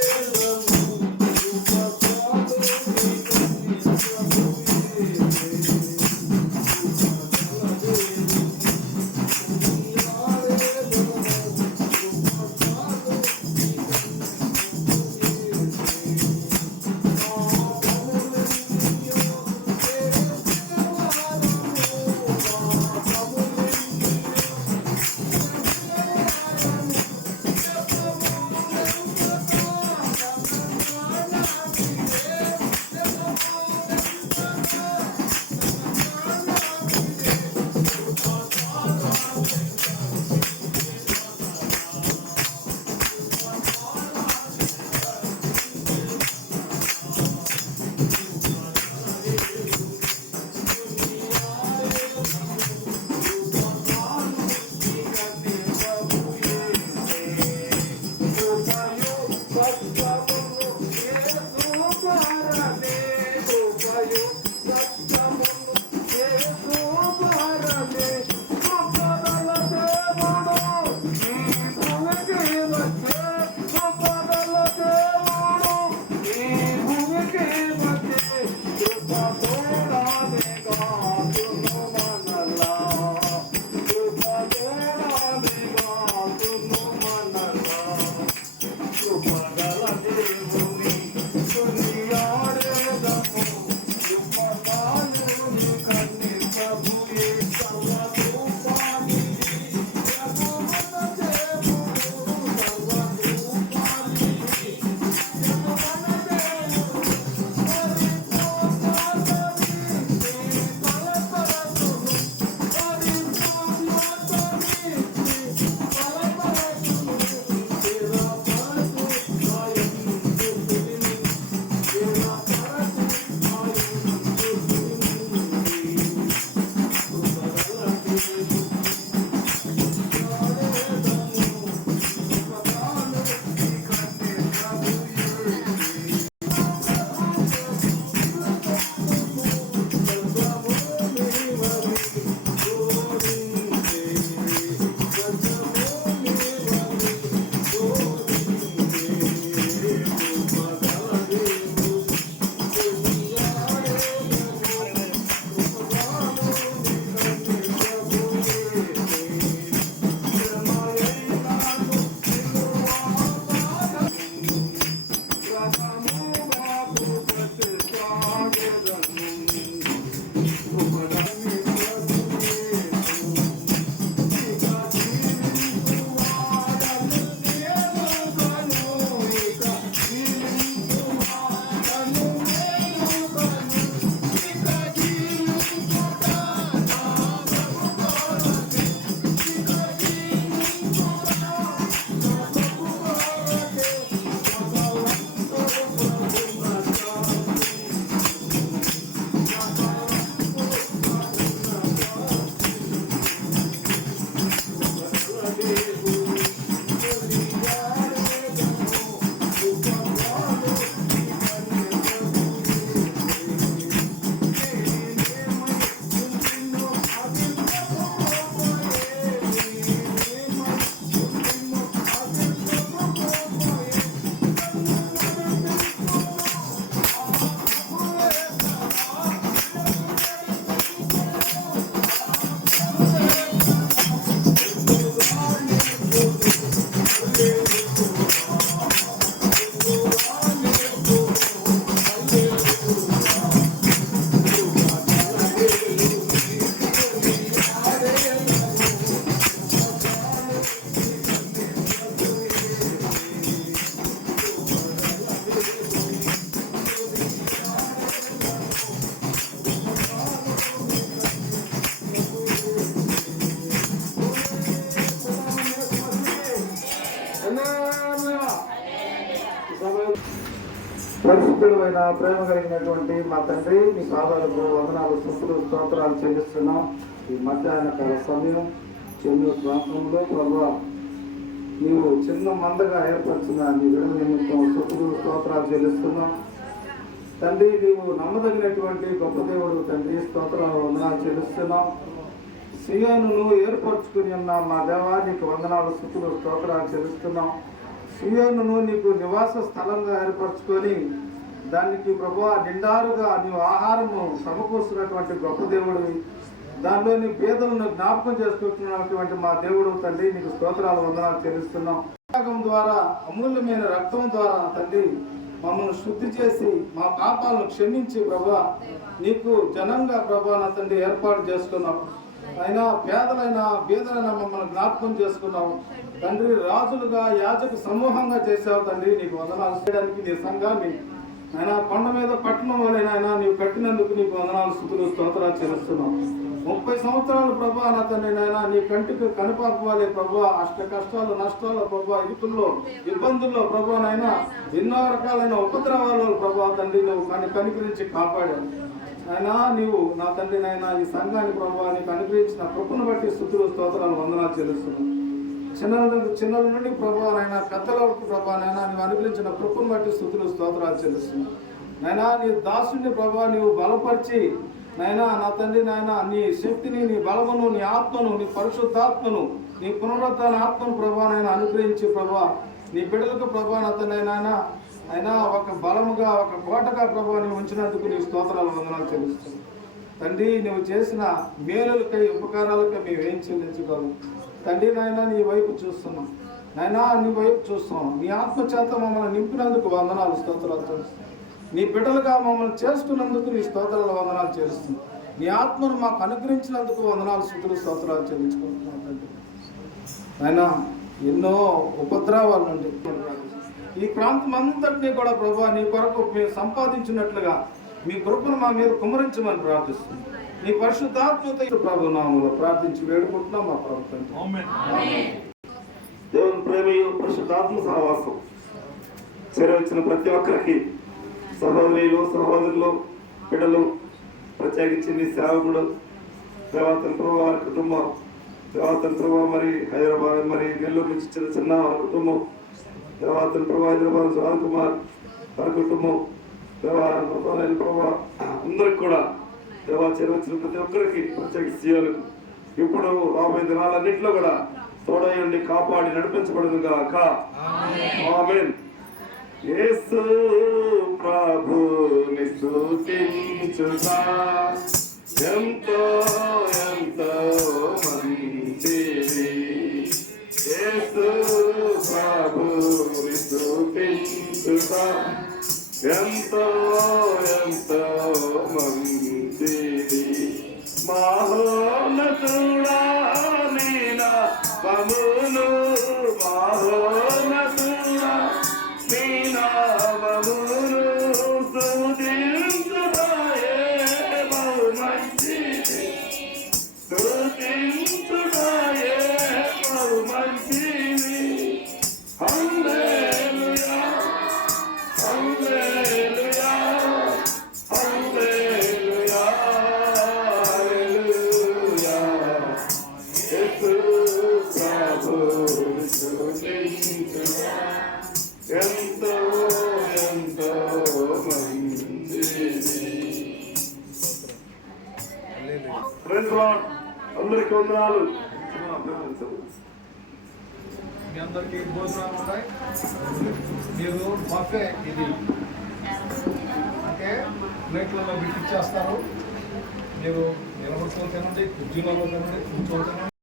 పరిశుద్ధులైన ప్రేమ కలిగినటువంటి మా తండ్రి, మీ పాదాలకు వందనాలు, స్తుతులు, స్తోత్రాలు చెల్లిస్తున్నాం. ఈ మధ్యాహ్న కాల సమయం చెన్నూరు ప్రాంతంలో ప్రభువా నీవు చిన్న మందగా ఏర్పరిచిన నీ విడుదల నిమిత్తం స్తుతులు, స్తోత్రాలు చెల్లిస్తున్నాం. తండ్రి, నీవు నమ్మదగినటువంటి గొప్ప దేవుడు తండ్రి, స్తోత్రాలు వందనాలు చెల్లిస్తున్నాం. సియోనును ఏర్పరచుకుని ఉన్న మా దేవా నీకు వందనాలు, స్తుతులు, స్తోత్రాలు చెల్లిస్తున్నాం. సియోనును నీకు నివాస స్థలంగా ఏర్పరచుకొని దానికి ప్రభువా నిండారుగా నీవు ఆహారము సమకూర్చున్నటువంటి గొప్ప దేవుడివి. దానిలోని పేదలను జ్ఞాపకం చేసుకుంటున్నటువంటి మా దేవుడు తండ్రి, నీకు స్తోత్రాలు వందనాలు చెల్లిస్తున్నాం. త్యాగం ద్వారా, అమూల్యమైన రక్తం ద్వారా తండ్రి మమ్మల్ని శుద్ధి చేసి మా పాపాలను క్షమించి ప్రభువా నీకు జనంగా ప్రభువా నా తండ్రి ఏర్పాటు చేసుకున్నాం. అయినా పేదలైన బీదలైన మమ్మల్ని జ్ఞాపకం చేసుకున్నావు తండ్రి. రాజులుగా యాజక సమూహంగా చేసావు తండ్రి, నీకు వందనాలు చేయడానికి నీ సంఘాన్ని ఆయన కొండ మీద పట్టణం వలెనైనా నీవు కట్టినందుకు నీకు వందనాలు, స్తుతులు, స్తోత్రాలు చెల్లిస్తున్నాం. 30 సంవత్సరాలు ప్రభా నా తండ్రి నాయన నీ కంటికి కనుపాపవాలే ప్రభా అష్ట కష్టాలు, నష్టాలు ప్రభా, ఇరుకుల్లో, ఇబ్బందుల్లో ప్రభా నాయన ఎన్నో రకాలైన ఉపద్రవాలు ప్రభా తండ్రి నువ్వు కనికరించి కాపాడావు. అయినా నీవు నా తండ్రి నాయన ఈ సంఘాన్ని ప్రభావ నీకు అనుగ్రహించిన కృపను బట్టి స్తుతులు, స్తోత్రాలు, వందనాలు చెల్లిస్తున్నాం. చిన్నల నుండి ప్రభావ నాయన పెద్దల వరకు ప్రభావ నాయన నీవు అనుగ్రహించిన కృపను బట్టి స్తుతులు, స్తోత్రాలు చెల్లిస్తున్నాం. నాయనా నీ దాసుని ప్రభావ నీవు బలపరిచి నాయనా నా తండ్రి నాయన నీ శక్తిని, నీ బలమును, నీ ఆత్మను, నీ పరిశుద్ధాత్మను, నీ పునరుద్ధరణ ఆత్మను ప్రభావ నాయన అనుగ్రహించి ప్రభావ నీ బిడ్డలకు ప్రభావ నా తండ్రి నాయన అయినా ఒక బలముగా, ఒక కోటగా ప్రభావ నీవు ఉంచినందుకు నీ స్తోత్రాలు వందనాలు చెల్లిస్తున్నాం. తండ్రి నువ్వు చేసిన మేలులకై, ఉపకారాలకై మేమేం చెల్లించగలము తండ్రి. నాయన నీ వైపు చూస్తున్నాం, నాయనా నీ వైపు చూస్తాం. నీ ఆత్మ చేత మమ్మల్ని నింపినందుకు వందనాలు, స్తోత్రాలు చెల్లిస్తున్నాం. నీ బిడ్డలుగా మమ్మల్ని చేసుకున్నందుకు నీ స్తోత్రాలు వందనాలు చెల్లిస్తున్నాం. నీ ఆత్మను మాకు అనుగ్రహించినందుకు వందనాలు, స్తుతులు, స్తోత్రాలు చెల్లించుకుంటున్నాం తండ్రి. నాయనా ఎన్నో ఉపద్రవాల నుండి ఈ ప్రాంతం అంతటినీ కూడా ప్రభా నీ కొరకు మేము సంపాదించినట్లుగా మీ కృపను మా మీద కుమ్మరించమని ప్రార్థిస్తున్నాం. నీ పరిశుద్ధాత్మతో ప్రభు నామములో ప్రార్థించి వేడుకుంటున్నాం మా ప్రభుత్వం. దేవుని ప్రేమయు పరిశుద్ధాత్మ సహవాసం చేరవచ్చిన ప్రతి ఒక్కరికి, సహోదరులు, సహోదరులు, బిడ్డలు, ప్రత్యేకించి నీ సేవకుడు దేవాతన ప్రభు వారి కుటుంబం, దేవాతన ప్రభు మరి హైదరాబాద్ మరి నెల్లూరు నుంచి చిన్న వారి కుటుంబం, దేవాతన ప్రభు హైదరాబాద్ సుహాన్ కుమార్ వారి కుటుంబం, దేవాలయ ప్రభు అందరికి కూడా దేవా చేరవచ్చిన ప్రతి ఒక్కరికి ప్రత్యేకించి సీఎలకు ఇప్పుడు రాబోయే దినాలన్నింటిలో కూడా తోడయండి, కాపాడి నడిపించబడును గాక. ఆమేన్. యేసు ప్రభుని స్తుతించుతా ఎంతో ఎంతో మంచిది. యేసు ప్రభుని స్తుతించుతా ఎంతో ఎంతో మంచిది. మహోన్నతుడా నీ నామమును, మహోన్నతుడా నీ నామమును స్తుతించుటయే బహు మంచిది, స్తుతించుటయే బహు మంచిది. హల్లెలూయా, హల్లెలూయా, హల్లెలూయా, హల్లెలూయా. యేసు ప్రభుని స్తుతించుటా ఎంతో ఎంతో మంచిది. Praise Lord. అందరికీ వందనాలు. మీ అందరికీ భోజనాలు ఉంటాయి. మీరు బఫే ఇది అంటే ప్లేట్లలో మీకు ఇచ్చేస్తారు. మీరు నిలబడుతూ తినండి, కుర్చీలలో తినండి, కూర్చొని తినండి.